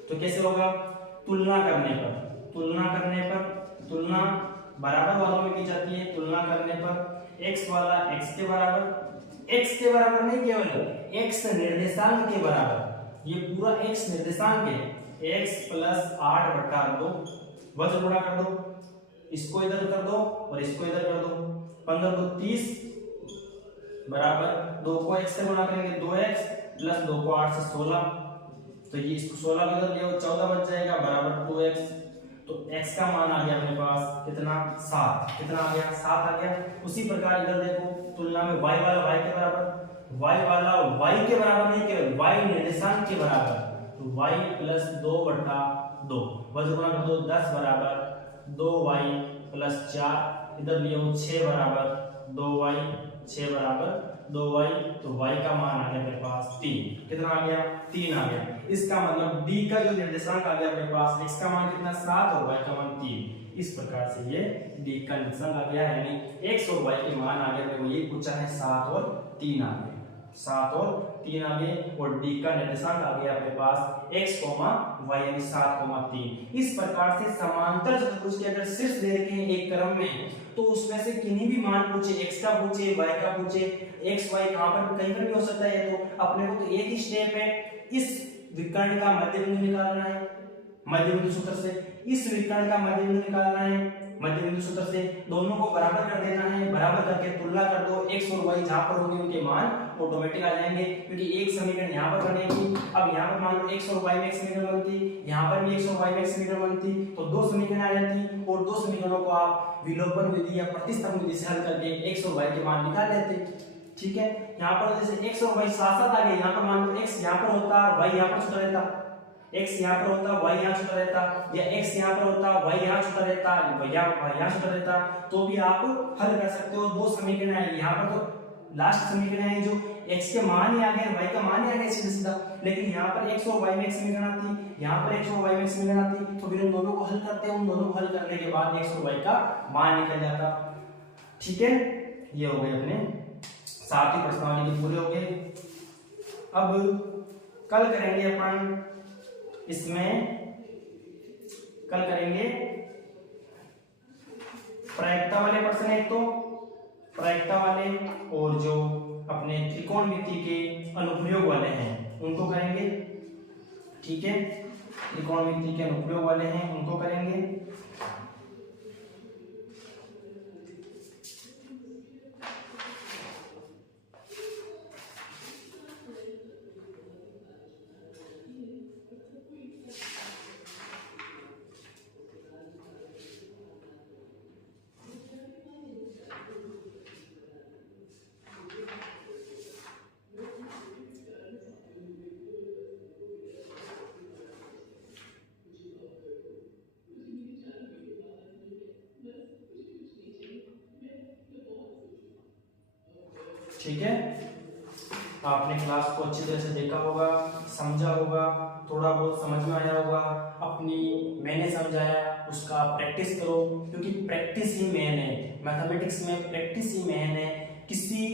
तो कैसे होगा? तुलना बराबर वालों में की जाती है। तुलना करने पर x वाला x के बराबर नहीं, केवल x निर्देशांक के बराबर। ये पूरा x निर्देशांक है, x + 8 बटा 2। वज्र गुणा कर दो, इसको इधर कर दो और इसको इधर कर दो। 15 × 2 = 30 बराबर 2 को x से गुणा करेंगे 2x + 2 को 8 से 16। तो ये इसको 16 को इधर ले आओ, 14 बच जाएगा बराबर 2x। तो x का मान आ गया अपने पास कितना? 7। कितना आ गया? 7 आ गया। उसी प्रकार इधर देखो, तुलना में y वाला y के बराबर, y वाला y के बराबर नहीं, केवल y निर्देशांक के बराबर। तो y + 2 बटा 2, वज्र गुणा कर दो, 10 बराबर 2y + 4। इधर ले आओ 6 बराबर 2y, 6 बराबर 2y। तो y का मान आ गया मेरे पास 3। कितना आ गया? 3 आ गया। इसका मतलब d का जो निर्देशांक आ गया अपने पास, x का मान कितना? 7 और y का मान 3। इस प्रकार से ये d का निर्देशांक आ गया, यानी x और y के मान आ गया। तो ये पूछा है 7 और 3 आ गया। 7 और 3 आ गए, और डी का निर्देशांक आ गया अपने पास x, y यानी 7, 3। इस प्रकार से समांतर चतुर्भुज के अगर शीर्ष दे रखे हैं एक क्रम में, तो उसमें से किन्हीं भी मान पूछे, x का पूछे, y का पूछे, x y कहां पर कहीं पर भी हो सकता है, तो अपने को तो एक ही स्टेप है, इस विकर्ण का मध्य बिंदु निकालना है मध्य बिंदु सूत्र से, इस विकर्ण का मध्य बिंदु निकालना है मध्य बिंदु सूत्र से, दोनों को बराबर कर देना है, बराबर करके तुलना कर दो, x और y जहां पर होंगे उनके मान ऑटोमेटिक आ जाएंगे, क्योंकि एक समीकरण यहां पर बनेगी। अब यहां पर मान लो x और y में एक समीकरण बनती, यहां पर भी x और y में एक समीकरण बनती, तो दो समीकरण आ जाती, और दो समीकरणों को आप विलोपन विधि या प्रतिस्थापन विधि से हल करके x और y के मान निकाल लेते। ठीक है, यहाँ पर जैसे x और y साथ साथ आ गए, यहाँ पर मान लो x यहाँ पर होता और y यहाँ पर छुटा रहता, x यहाँ पर होता y यहाँ छुटा रहता, या x यहाँ पर होता y यहाँ छुटा रहता, y यहाँ छुटा रहता, तो भी आप हल कर सकते हो। दो समीकरण है, यहाँ पर तो लास्ट समीकरण है जो x के मान ही आ गए, y का मान ही आ गया सीधा सीधा, लेकिन यहाँ पर x और y में एक समीकरण आती, यहाँ पर x और y में एक समीकरण आती, तो फिर उन दोनों को हल करते हैं, उन दोनों को हल करने के बाद x और y का मान निकल जाता। ठीक है, ये हो गए अपने 7 ही प्रश्नावली के पूरे हो गए। अब कल करेंगे अपन इसमें, कल करेंगे प्रायिकता वाले प्रश्न, एक तो प्रायिकता वाले, और जो अपने त्रिकोणमिति के अनुप्रयोग वाले हैं उनको करेंगे। ठीक है, त्रिकोणमिति के अनुप्रयोग वाले हैं उनको करेंगे। ठीक है, आपने क्लास को अच्छी तरह से देखा होगा, समझा होगा, थोड़ा बहुत समझ में आया होगा, अपनी मैंने समझाया उसका प्रैक्टिस करो, क्योंकि प्रैक्टिस ही मेन है। मैथमेटिक्स में प्रैक्टिस ही मेन है। किसी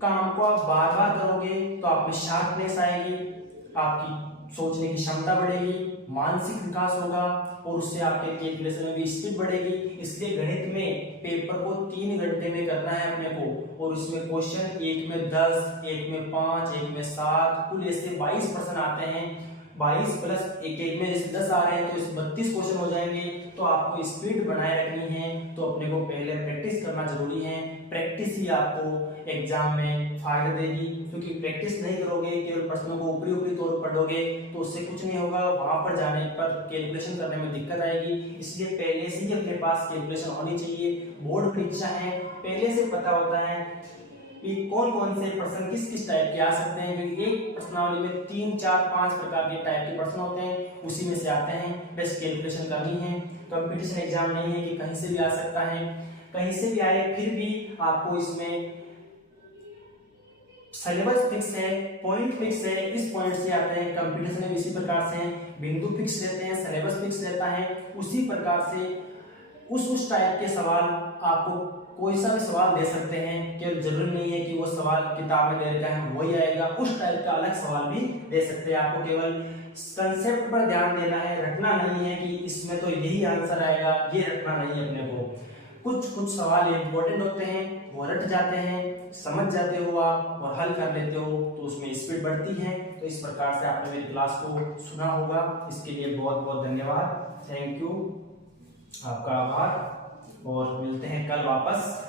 काम को आप बार बार करोगे तो आप में शार्पनेस आएगी, आपकी सोचने की क्षमता बढ़ेगी, मानसिक विकास होगा, और उससे आपके कैलकुलेशन में भी स्पीड बढ़ेगी। इसलिए गणित में पेपर को 3 घंटे में करना है अपने को, और उसमें क्वेश्चन एक में 10, एक में 5, एक में 7, कुल ऐसे 22 प्रश्न आते हैं। 22 प्लस एक में जैसे 10 आ रहे हैं, तो इस 32 क्वेश्चन हो जाएंगे। तो आपको स्पीड बनाए रखनी है, तो अपने को पहले प्रैक्टिस करना जरूरी है। प्रैक्टिस ही आपको एग्जाम में फायदा देगी, क्योंकि प्रैक्टिस नहीं करोगे, केवल प्रश्नों को ऊपरी ऊपरी तौर पर पढ़ोगे तो उससे कुछ नहीं होगा। वहां पर जाने पर कैलकुलेशन करने में दिक्कत आएगी। इसलिए पहले से ही अपने पास कैलकुलेशन होनी चाहिए। बोर्ड परीक्षा है, पहले से पता होता है कि कौन कौन से प्रश्न किस किस टाइप के आ सकते हैं, क्योंकि एक प्रश्नावली में 3, 4, 5 प्रकार के टाइप के प्रश्न होते हैं, उसी में से आते हैं। बस कैलकुलेशन करनी है। कंपटीशन एग्जाम नहीं है कि कहीं से भी आ सकता है, कहीं से भी आए, फिर भी आपको इसमें सिलेबस फिक्स है, पॉइंट फिक्स है, इस पॉइंट से आते हैं। कंपटीशन में इसी प्रकार से बिंदु फिक्स रहते हैं, सिलेबस फिक्स रहता है। उसी प्रकार से उस टाइप के सवाल आपको कोई सा भी सवाल दे सकते हैं, केवल जरूरी नहीं है कि वो सवाल किताब में दे रखा है वही आएगा। उस टाइप का अलग सवाल भी दे सकते हैं। आपको केवल कंसेप्ट पर ध्यान देना है, रटना नहीं है कि इसमें तो यही आंसर आएगा, ये रटना नहीं है अपने को। कुछ सवाल इंपॉर्टेंट होते हैं, वो रट जाते हैं, समझ जाते हो आप और हल कर लेते हो, तो उसमें स्पीड बढ़ती है। तो इस प्रकार से आपने मेरी क्लास को सुना होगा, इसके लिए बहुत बहुत धन्यवाद। थैंक यू, आपका आभार, और मिलते हैं कल वापस।